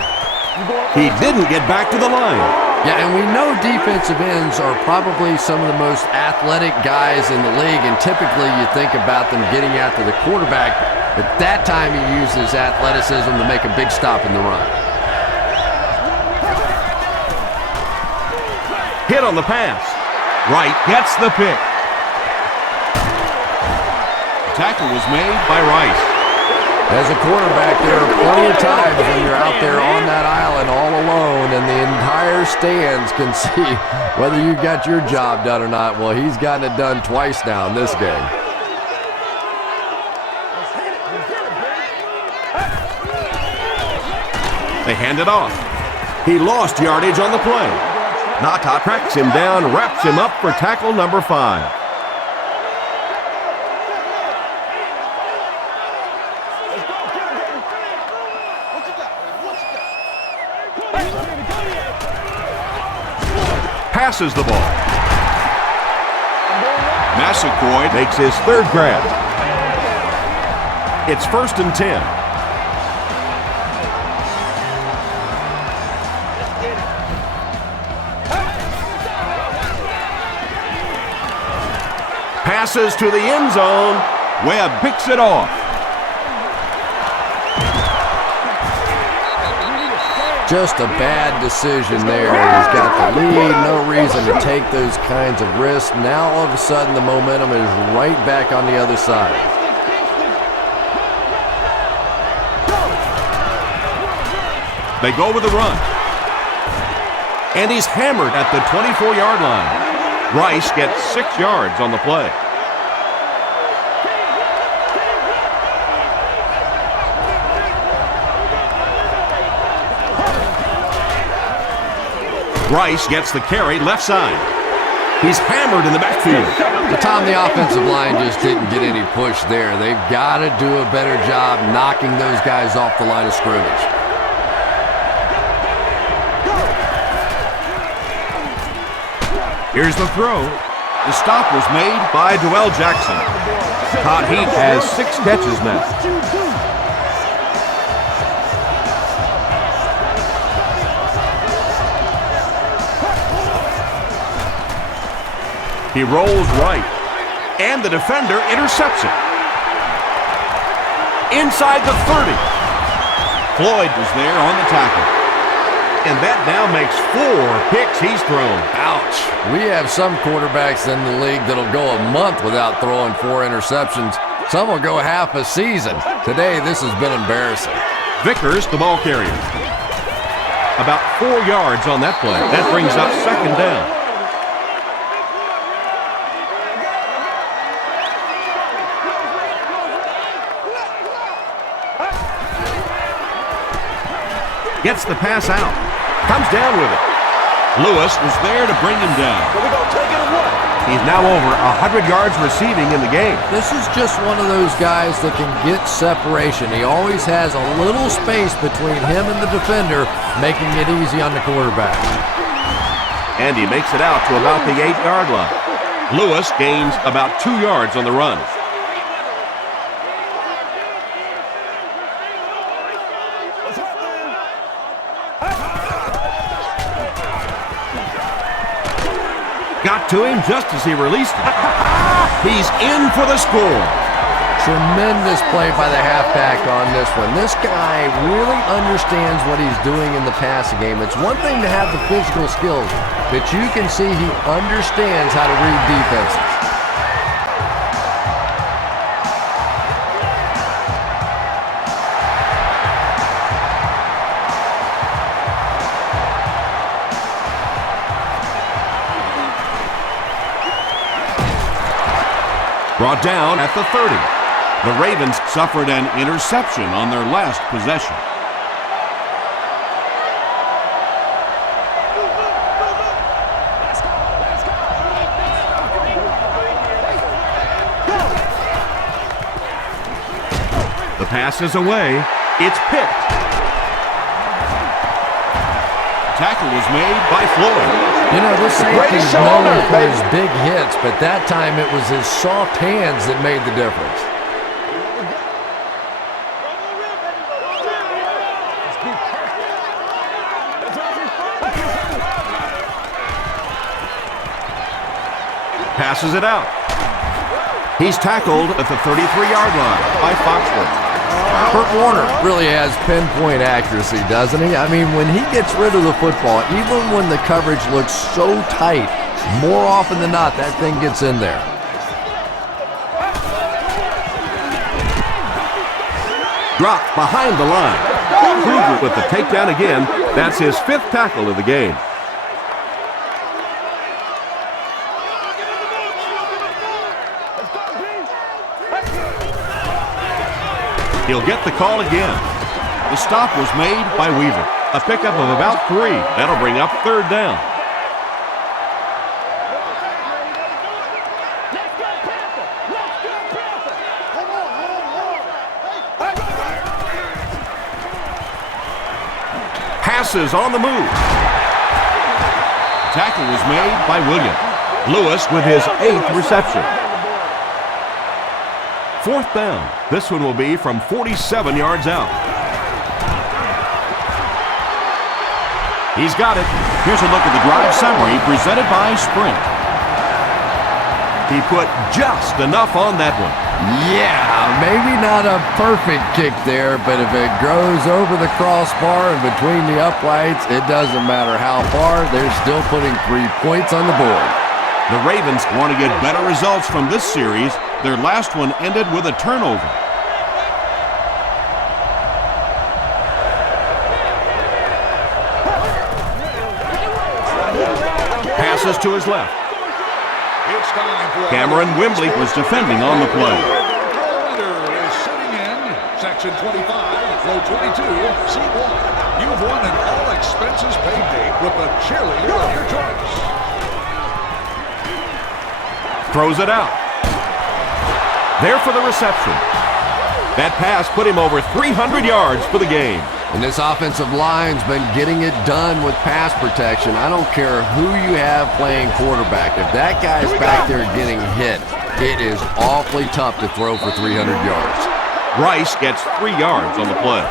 He didn't get back to the line. Yeah, and we know defensive ends are probably some of the most athletic guys in the league, and typically you think about them getting after the quarterback, but that time he uses athleticism to make a big stop in the run. Hit on the pass. Wright gets the pick. The tackle was made by Rice. As a quarterback, there are plenty of times when you're out there on that island all alone and the entire stands can see whether you got your job done or not. Well, he's gotten it done twice now in this game. They hand it off. He lost yardage on the play. Nata tracks him down, wraps him up for tackle number 5. Passes the ball. Massaquoi Makes his 3rd grab. It's 1st and 10. Passes to the end zone. Webb picks it off. Just a bad decision there. He's got the lead, no reason to take those kinds of risks. Now all of a sudden the momentum is right back on the other side. They go with the run. And he's hammered at the 24-yard line. Rice gets 6 yards on the play. Rice gets the carry left side. He's hammered in the backfield. Tom, the offensive line just didn't get any push there. They've got to do a better job knocking those guys off the line of scrimmage. Here's the throw. The stop was made by Dwell Jackson. Todd Heap has 6 catches now. He rolls right, and the defender intercepts it. Inside the 30. Floyd was there on the tackle. And that now makes 4 picks he's thrown. Ouch. We have some quarterbacks in the league that'll go a month without throwing 4 interceptions. Some will go half a season. Today, this has been embarrassing. Vickers, the ball carrier. About 4 yards on that play. That brings up 2nd down. Gets the pass out. Comes down with it. Lewis was there to bring him down. He's now over 100 yards receiving in the game. This is just one of those guys that can get separation. He always has a little space between him and the defender, making it easy on the quarterback. And he makes it out to about the 8-yard line. Lewis gains about 2 yards on the run. Got to him just as he released it. He's in for the score. Tremendous play by the halfback on this one. This guy really understands what he's doing in the passing game. It's one thing to have the physical skills, but you can see he understands how to read defenses. Brought down at the 30. The Ravens suffered an interception on their last possession. The pass is away. It's picked. Tackle was made by Floyd. You know, this safety's known for his big hits, but that time it was his soft hands that made the difference. Passes it out. He's tackled at the 33-yard line by Foxworth. Kurt Warner really has pinpoint accuracy, doesn't he? I mean, when he gets rid of the football, even when the coverage looks so tight, more often than not, that thing gets in there. Dropped behind the line. Kruger with the takedown again. That's his 5th tackle of the game. He'll get the call again. The stop was made by Weaver. A pickup of about 3. That'll bring up 3rd down. Passes on the move. Tackle was made by Williams. Lewis with his 8th reception. 4th down. This one will be from 47 yards out. He's got it. Here's a look at the drive summary presented by Sprint. He put just enough on that one. Yeah, maybe not a perfect kick there, but if it goes over the crossbar and between the uprights, it doesn't matter how far, they're still putting 3 points on the board. The Ravens want to get better results from this series. Their last one ended with a turnover. Passes to his left. Cameron Wembley was defending on the play. is sitting in section 25, row 22, seat 1. You've won an all-expenses paid date with the cheerleader of your choice. Throws it out. There for the reception. That pass put him over 300 yards for the game. And this offensive line's been getting it done with pass protection. I don't care who you have playing quarterback. If that guy's back there getting hit, it is awfully tough to throw for 300 yards. Rice gets 3 yards on the play.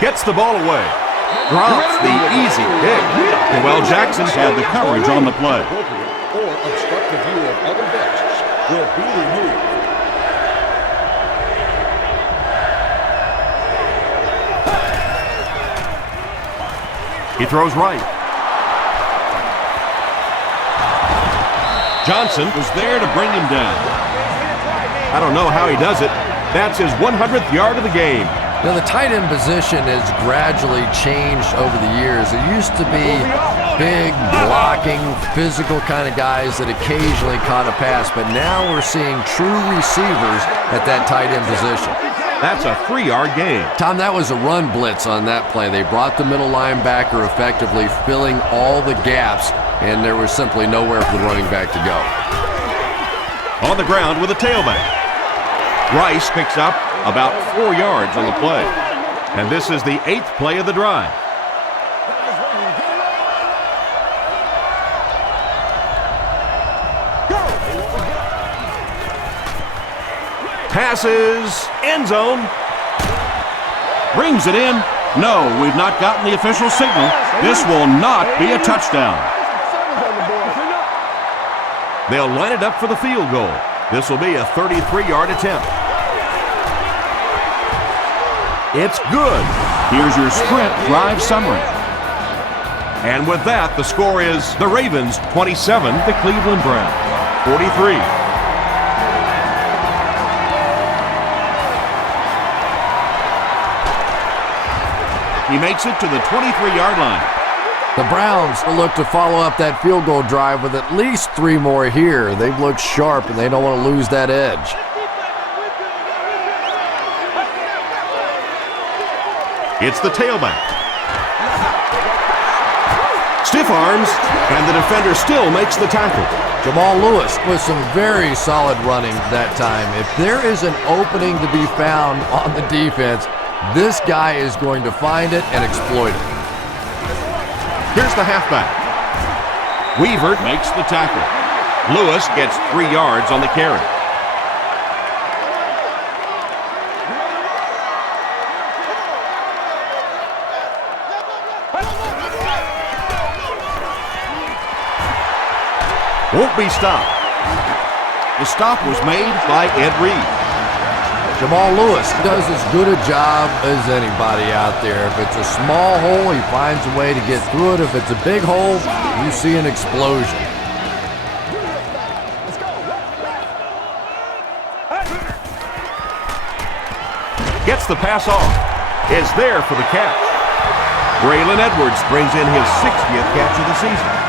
Gets the ball away. Drops the easy pick. Well, Jackson had the coverage on the play. Or obstruct the view of other guests will be removed. He throws right. Johnson was there to bring him down. I don't know how he does it. That's his 100th yard of the game. Now, the tight end position has gradually changed over the years. It used to be big, blocking, physical kind of guys that occasionally caught a pass, but now we're seeing true receivers at that tight end position. That's a 3-yard gain. Tom, that was a run blitz on that play. They brought the middle linebacker effectively filling all the gaps, and there was simply nowhere for the running back to go. On the ground with a tailback. Rice picks up about 4 yards on the play. And this is the 8th play of the drive. Passes, end zone. Brings it in. No, we've not gotten the official signal. This will not be a touchdown. They'll line it up for the field goal. This will be a 33-yard attempt. It's good. Here's your sprint drive summary. And with that, the score is the Ravens 27, the Cleveland Browns 43. He makes it to the 23-yard line. The Browns will look to follow up that field goal drive with at least 3 more here. They've looked sharp, and they don't want to lose that edge. It's the tailback. Stiff arms, and the defender still makes the tackle. Jamal Lewis with some very solid running that time. If there is an opening to be found on the defense, this guy is going to find it and exploit it. Here's the halfback. Weaver makes the tackle. Lewis gets 3 yards on the carry. Won't be stopped. The stop was made by Ed Reed. Jamal Lewis does as good a job as anybody out there. If it's a small hole, he finds a way to get through it. If it's a big hole, you see an explosion. Gets the pass off. Is there for the catch. Braylon Edwards brings in his 60th catch of the season.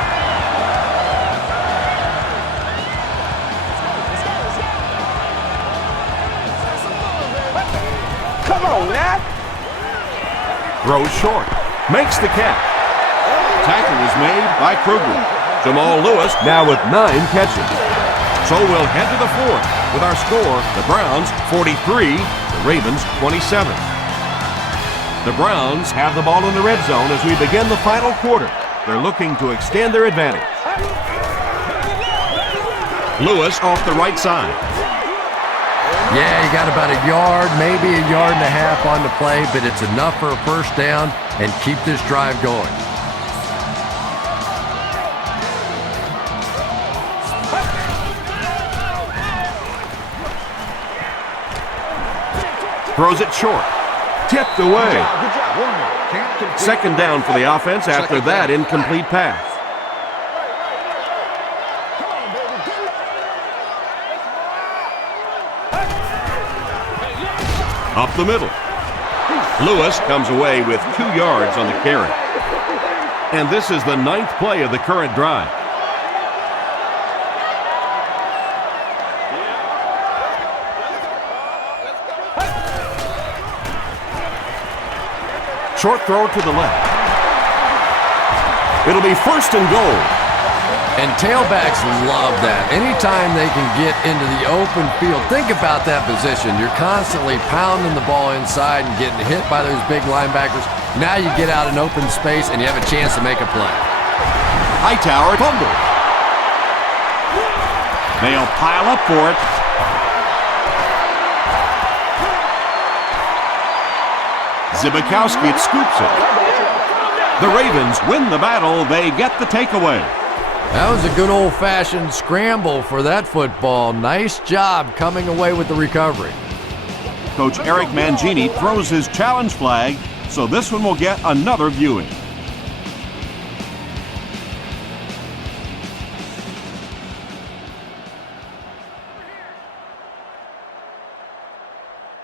Throws short. Makes the catch. Tackle is made by Kruger. Jamal Lewis now with 9 catches. So we'll head to the 4th with our score, the Browns 43, the Ravens 27. The Browns have the ball in the red zone as we begin the final quarter. They're looking to extend their advantage. Lewis off the right side. Yeah, you got about a yard, maybe a yard and a half on the play, but it's enough for a first down and keep this drive going. Throws it short. Tipped away. Second down for the offense after that incomplete pass. Up the middle. Lewis comes away with 2 yards on the carry. And this is the 9th play of the current drive. Short throw to the left. It'll be 1st and goal. And tailbacks love that. Anytime they can get into the open field, think about that position. You're constantly pounding the ball inside and getting hit by those big linebackers. Now you get out in open space and you have a chance to make a play. Hightower fumbles. They'll pile up for it. Zibikowski scoops it. The Ravens win the battle. They get the takeaway. That was a good old-fashioned scramble for that football. Nice job coming away with the recovery. Coach Eric Mangini throws his challenge flag, so this one will get another viewing.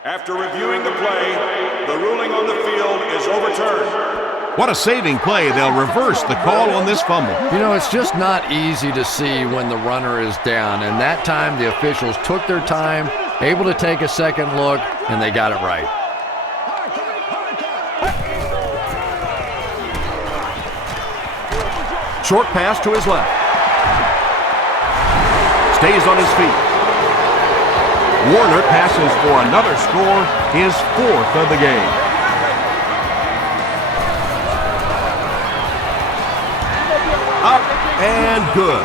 After reviewing the play, the ruling on the field is overturned. What a saving play. They'll reverse the call on this fumble. You know, it's just not easy to see when the runner is down, and that time the officials took their time, able to take a second look, and they got it right. Short pass to his left. Stays on his feet. Warner passes for another score, his 4th of the game. Up and good.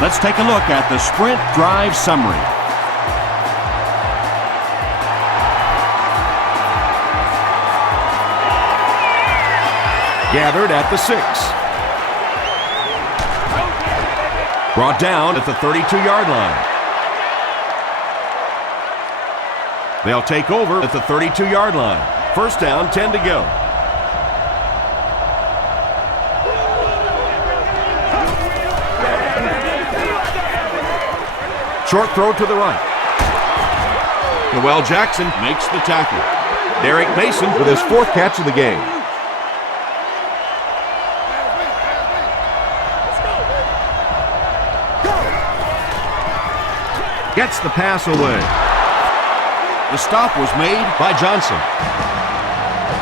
Let's take a look at the sprint drive summary. Gathered at the 6. Brought down at the 32-yard line. They'll take over at the 32-yard line. 1st down, 10 to go. Short throw to the right. Noel Jackson Makes the tackle. Derek Mason with his 4th catch of the game. Gets the pass away. The stop was made By Johnson.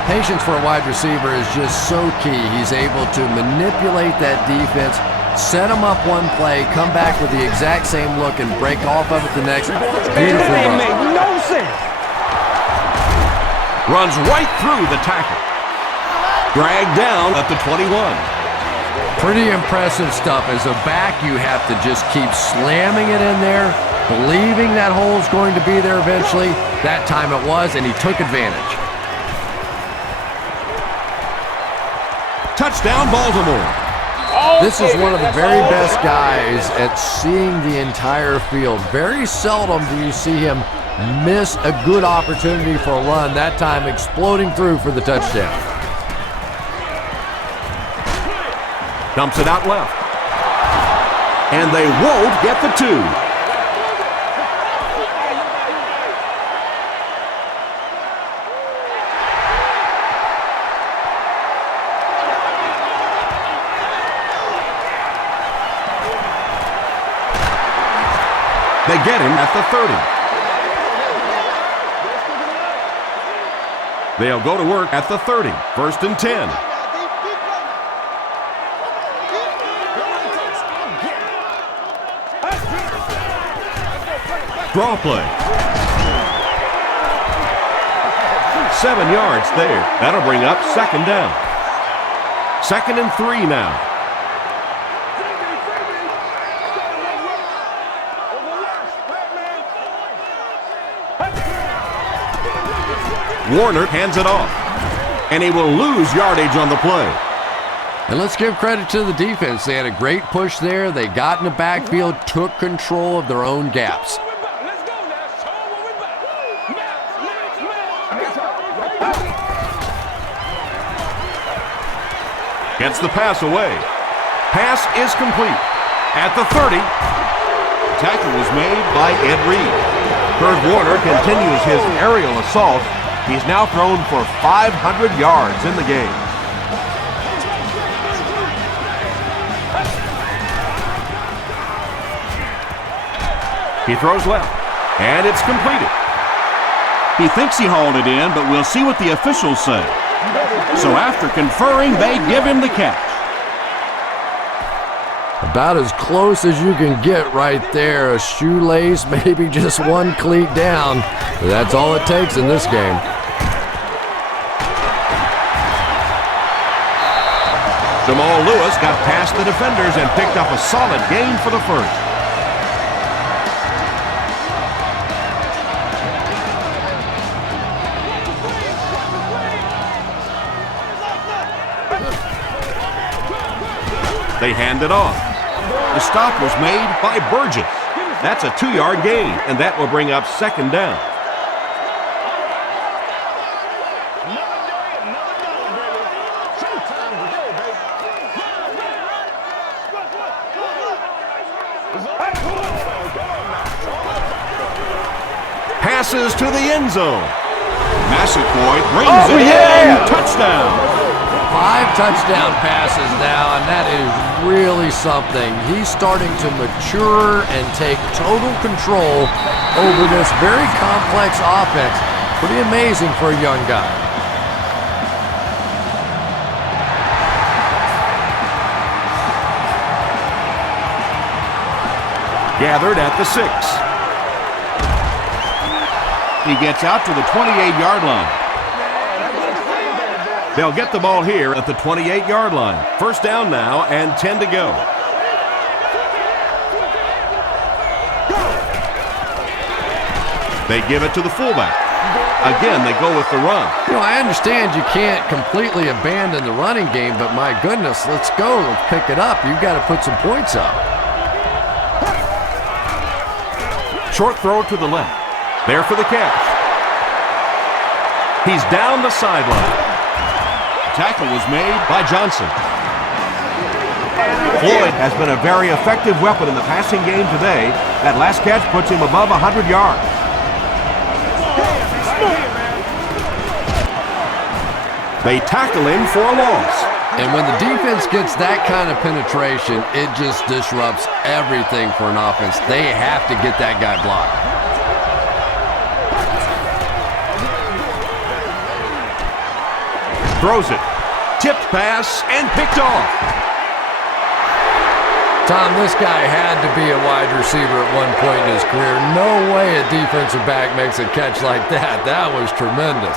Patience for a wide receiver is just so key. He's able to manipulate that defense, set them up one play, come back with the exact same look, and break off of it the next. Beautiful run. No sense. Runs right through the tackle. Dragged down at the 21. Pretty impressive stuff. As a back, you have to just keep slamming it in there, believing that hole's going to be there eventually. That time it was, and he took advantage. Touchdown, Baltimore. This is one of the very best guys at seeing the entire field. Very seldom do you see him miss a good opportunity for a run, that time exploding through for the touchdown. Dumps it out left. And they won't get the 2. They get him at the 30. They'll go to work at the 30. 1st and 10. Draw play. 7 yards there. That'll bring up 2nd down. 2nd and 3 now. Warner hands it off, and he will lose yardage on the play. And let's give credit to the defense. They had a great push there. They got in the backfield, took control of their own gaps. Gets the pass away. Pass is complete. At the 30. Tackle was made by Ed Reed. Kurt Warner continues his aerial assault. He's now thrown for 500 yards in the game. He throws left, and it's completed. He thinks he hauled it in, but we'll see what the officials say. So after conferring, they give him the catch. About as close as you can get right there. A shoelace, maybe just one cleat down. But that's all it takes in this game. Jamal Lewis got past the defenders and picked up a solid gain for the first. They hand it off. The stop was made by Burgess. That's a 2-yard gain, and that will bring up second down. Passes to the end zone. Massaquoi brings it in. Touchdown. 5 touchdown passes now, and that is really something. He's starting to mature and take total control over this very complex offense. Pretty amazing for a young guy. Gathered at the 6. He gets out to the 28-yard line. They'll get the ball here at the 28-yard line. First down now and 10 to go. They give it to the fullback. Again, they go with the run. You know, I understand you can't completely abandon the running game, but my goodness, let's go. Let's pick it up. You've got to put some points up. Short throw to the left. There for the catch. He's down the sideline. Tackle was made by Johnson. Floyd has been a very effective weapon in the passing game today. That last catch puts him above 100 yards. They tackle him for a loss. And when the defense gets that kind of penetration, it just disrupts everything for an offense. They have to get that guy blocked. Throws it. Tipped pass and picked off. Tom, this guy had to be a wide receiver at one point in his career. No way a defensive back makes a catch like that. That was tremendous.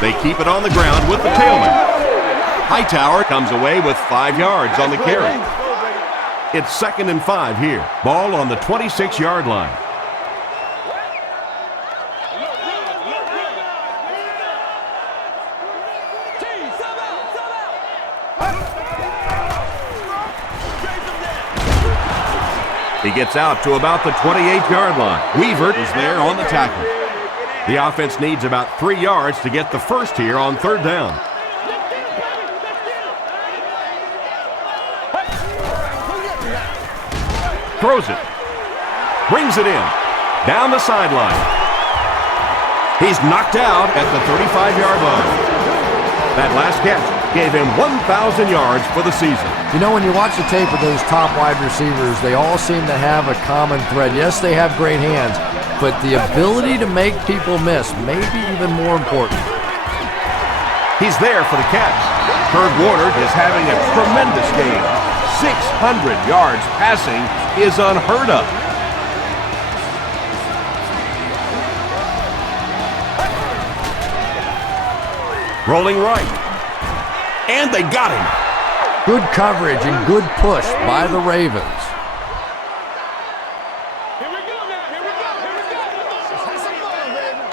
They keep it on the ground with the tailman. Hightower comes away with 5 yards on the carry. It's 2nd and 5 here. Ball on the 26-yard line. He gets out to about the 28-yard line. Weaver is there on the tackle. The offense needs about 3 yards to get the first here on 3rd down. Throws it. Brings it in. Down the sideline. He's knocked out at the 35-yard line. That last catch gave him 1,000 yards for the season. You know, when you watch the tape of those top wide receivers, they all seem to have a common thread. Yes, they have great hands, but the ability to make people miss may be even more important. He's there for the catch. Herb Warner is having a tremendous game. 600 yards passing is unheard of. Rolling right. And they got him. Good coverage and good push by the Ravens. Here we go now. Here we go. Here we go. Have some fun, Ravens.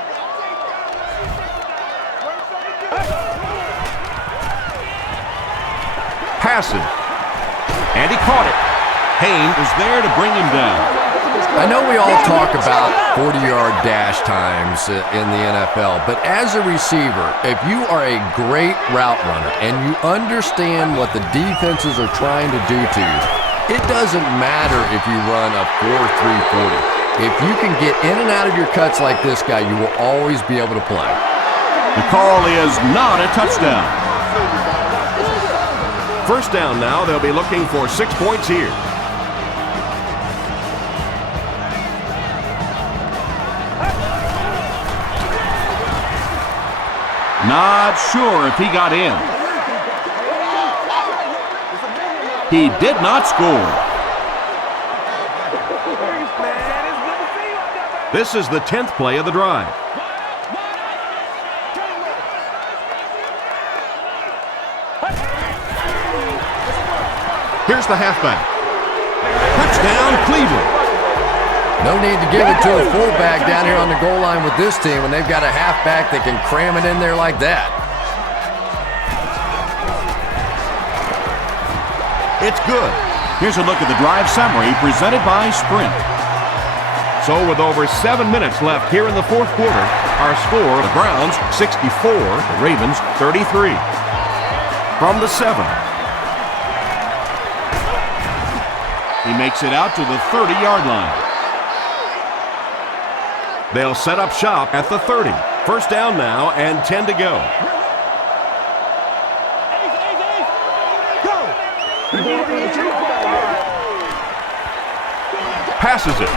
Passes. And he caught it. Payne was there to bring him down. I know we all talk about 40-yard dash times in the NFL, but as a receiver, if you are a great route runner and you understand what the defenses are trying to do to you, it doesn't matter if you run a 4.340. If you can get in and out of your cuts like this guy, you will always be able to play. The call is not a touchdown. First down now, they'll be looking for 6 points here. Not sure if he got in. He did not score. This is the 10th play of the drive. Here's the halfback. Touchdown, Cleveland. No need to give it to a fullback down here on the goal line with this team when they've got a halfback that can cram it in there like that. It's good. Here's a look at the drive summary presented by Sprint. So with over 7 minutes left here in the fourth quarter, our score, the Browns 64, the Ravens 33. From the 7. He makes it out to the 30-yard line. They'll set up shop at the 30. First down now and 10 to go. Passes it.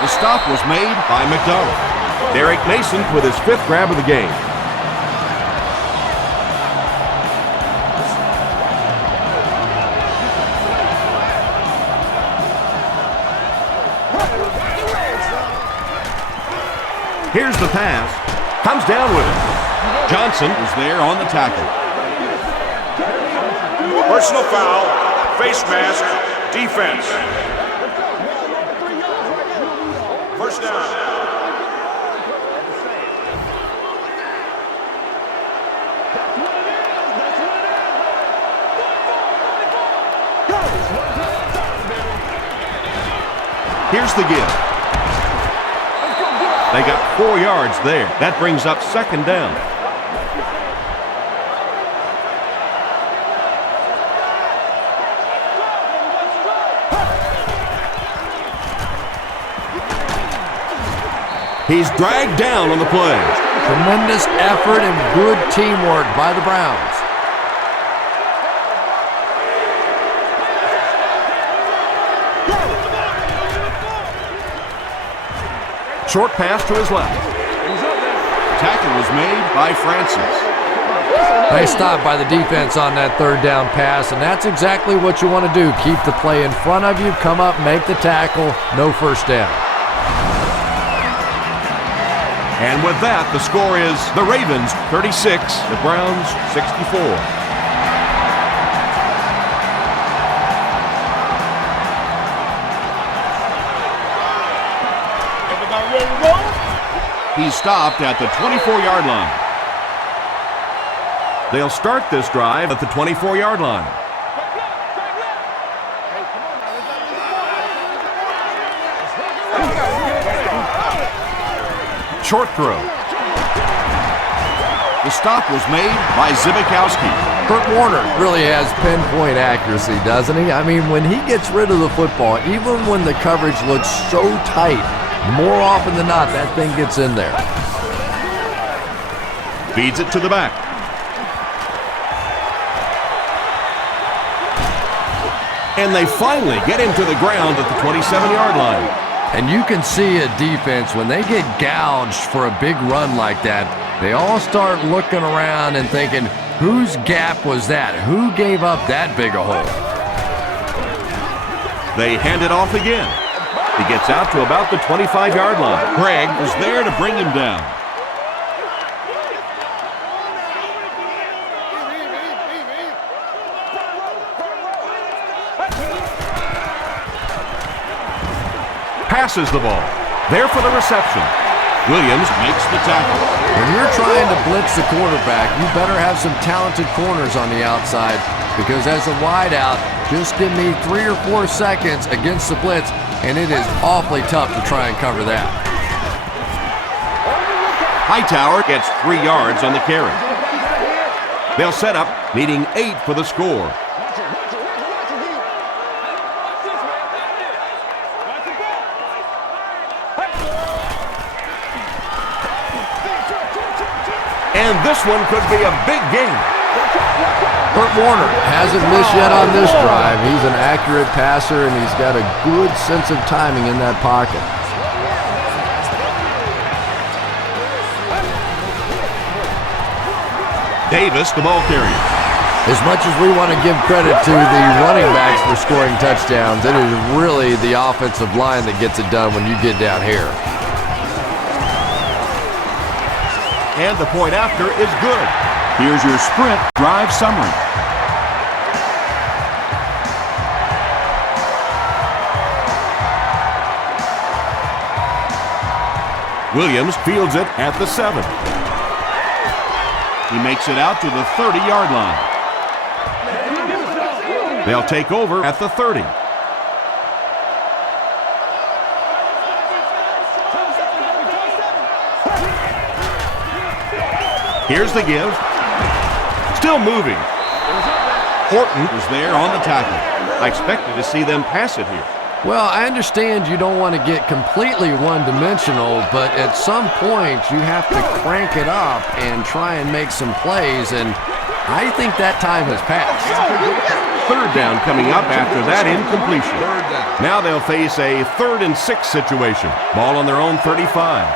The stop was made by McDonald. Derek Mason with his 5th grab of the game. Here's the pass. Comes down with it. Johnson is there on the tackle. Personal foul, face mask, defense. First down. Here's the give. They got 4 yards there. That brings up second down. He's dragged down on the play. Tremendous effort and good teamwork by the Browns. Short pass to his left. Tackle was made by Francis. Nice stop by the defense on that third down pass, and that's exactly what you want to do. Keep the play in front of you, come up, make the tackle, no first down. And with that, the score is the Ravens 36, the Browns 64. He's stopped at the 24-yard line. They'll start this drive at the 24-yard line. Short throw. The stop was made by Zibikowski. Kurt Warner really has pinpoint accuracy, doesn't he? I mean, when he gets rid of the football, even when the coverage looks so tight, more often than not, that thing gets in there. Feeds it to the back. And they finally get him to the ground at the 27-yard line. And you can see a defense, when they get gouged for a big run like that, they all start looking around and thinking, whose gap was that? Who gave up that big a hole? They hand it off again. He gets out to about the 25-yard line. Greg was there to bring him down. Passes the ball. There for the reception. Williams makes the tackle. When you're trying to blitz the quarterback, you better have some talented corners on the outside, because as a wideout, just give me 3 or 4 seconds against the blitz, and it is awfully tough to try and cover that. Hightower gets 3 yards on the carry. They'll set up, needing 8 for the score. And this one could be a big game. Kurt Warner hasn't missed yet on this drive. He's an accurate passer, and he's got a good sense of timing in that pocket. Davis, the ball carrier. As much as we want to give credit to the running backs for scoring touchdowns, it is really the offensive line that gets it done when you get down here. And the point after is good. Here's your sprint drive summary. Williams fields it at the 7. He makes it out to the 30-yard line. They'll take over at the 30. Here's the give. Still moving. Horton is there on the tackle. I expected to see them pass it here. Well, I understand you don't want to get completely one-dimensional, but at some point you have to crank it up and try and make some plays, and I think that time has passed. Third down coming up after that incompletion. Now they'll face a 3rd and 6 situation. Ball on their own 35.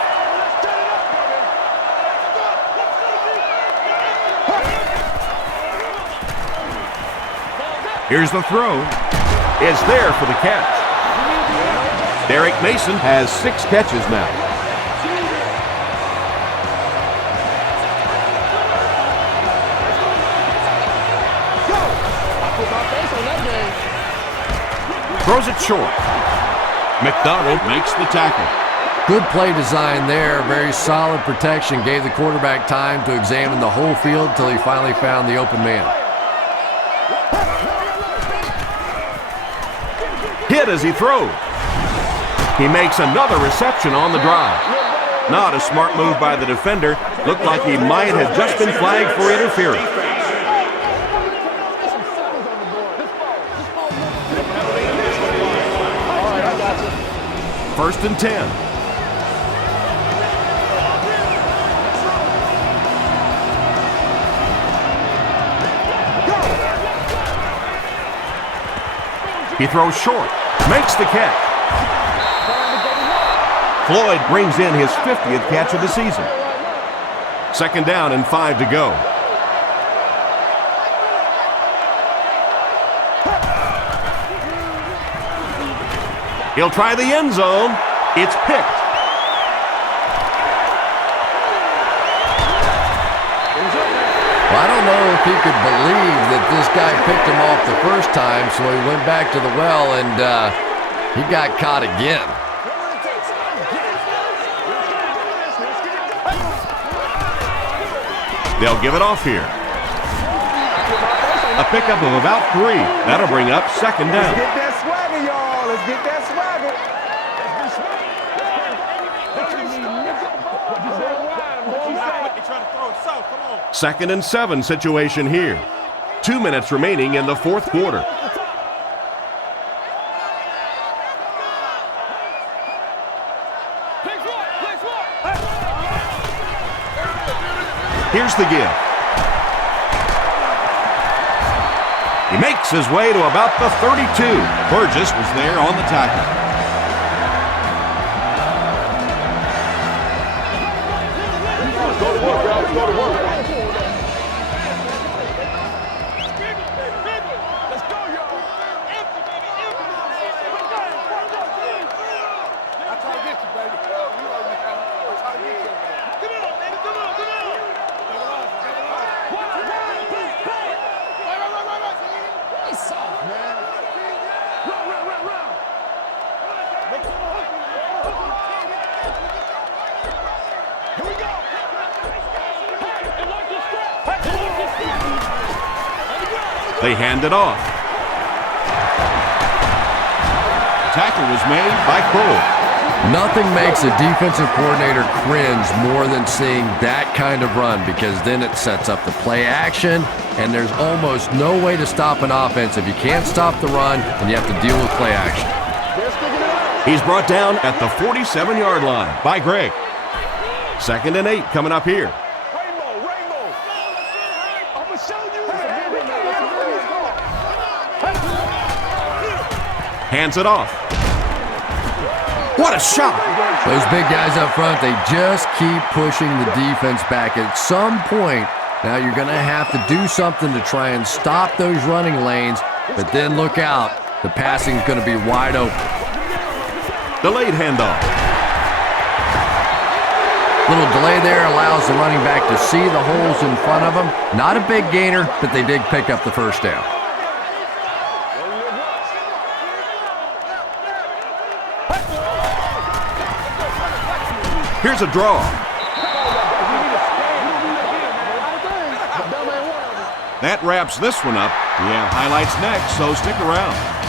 Here's the throw. It's there for the catch. Derek Mason has 6 catches now. Throws it short. McDonald makes the tackle. Good play design there. Very solid protection. Gave the quarterback time to examine the whole field until he finally found the open man. Hit as he throws. He makes another reception on the drive. Not a smart move by the defender. Looked like he might have just been flagged for interference. First and 10. He throws short, makes the catch. Floyd brings in his 50th catch of the season. Second down and 5 to go. He'll try the end zone. It's picked. Well, I don't know if he could believe that this guy picked him off the first time, so he went back to the well and he got caught again. They'll give it off here. A pickup of about 3. That'll bring up second down. Let's get that swagger, y'all. Let's get that swagger. Second and 7 situation here. 2 minutes remaining in the fourth quarter. Here's the give. He makes his way to about the 32. Burgess was there on the tackle. Go to work. They hand it off. The tackle was made by Cole. Nothing makes a defensive coordinator cringe more than seeing that kind of run, because then it sets up the play action, and there's almost no way to stop an offense if you can't stop the run and you have to deal with play action. He's brought down at the 47-yard line by Greg. Second and 8 coming up here. Hands it off. What a shot! Those big guys up front, they just keep pushing the defense back. At some point, Now you're going to have to do something to try and stop those running lanes, but then look out. The passing is going to be wide open. Delayed handoff. Little delay there allows the running back to see the holes in front of him. Not a big gainer, but they did pick up the first down. Here's a draw. That wraps this one up. We have highlights next, so stick around.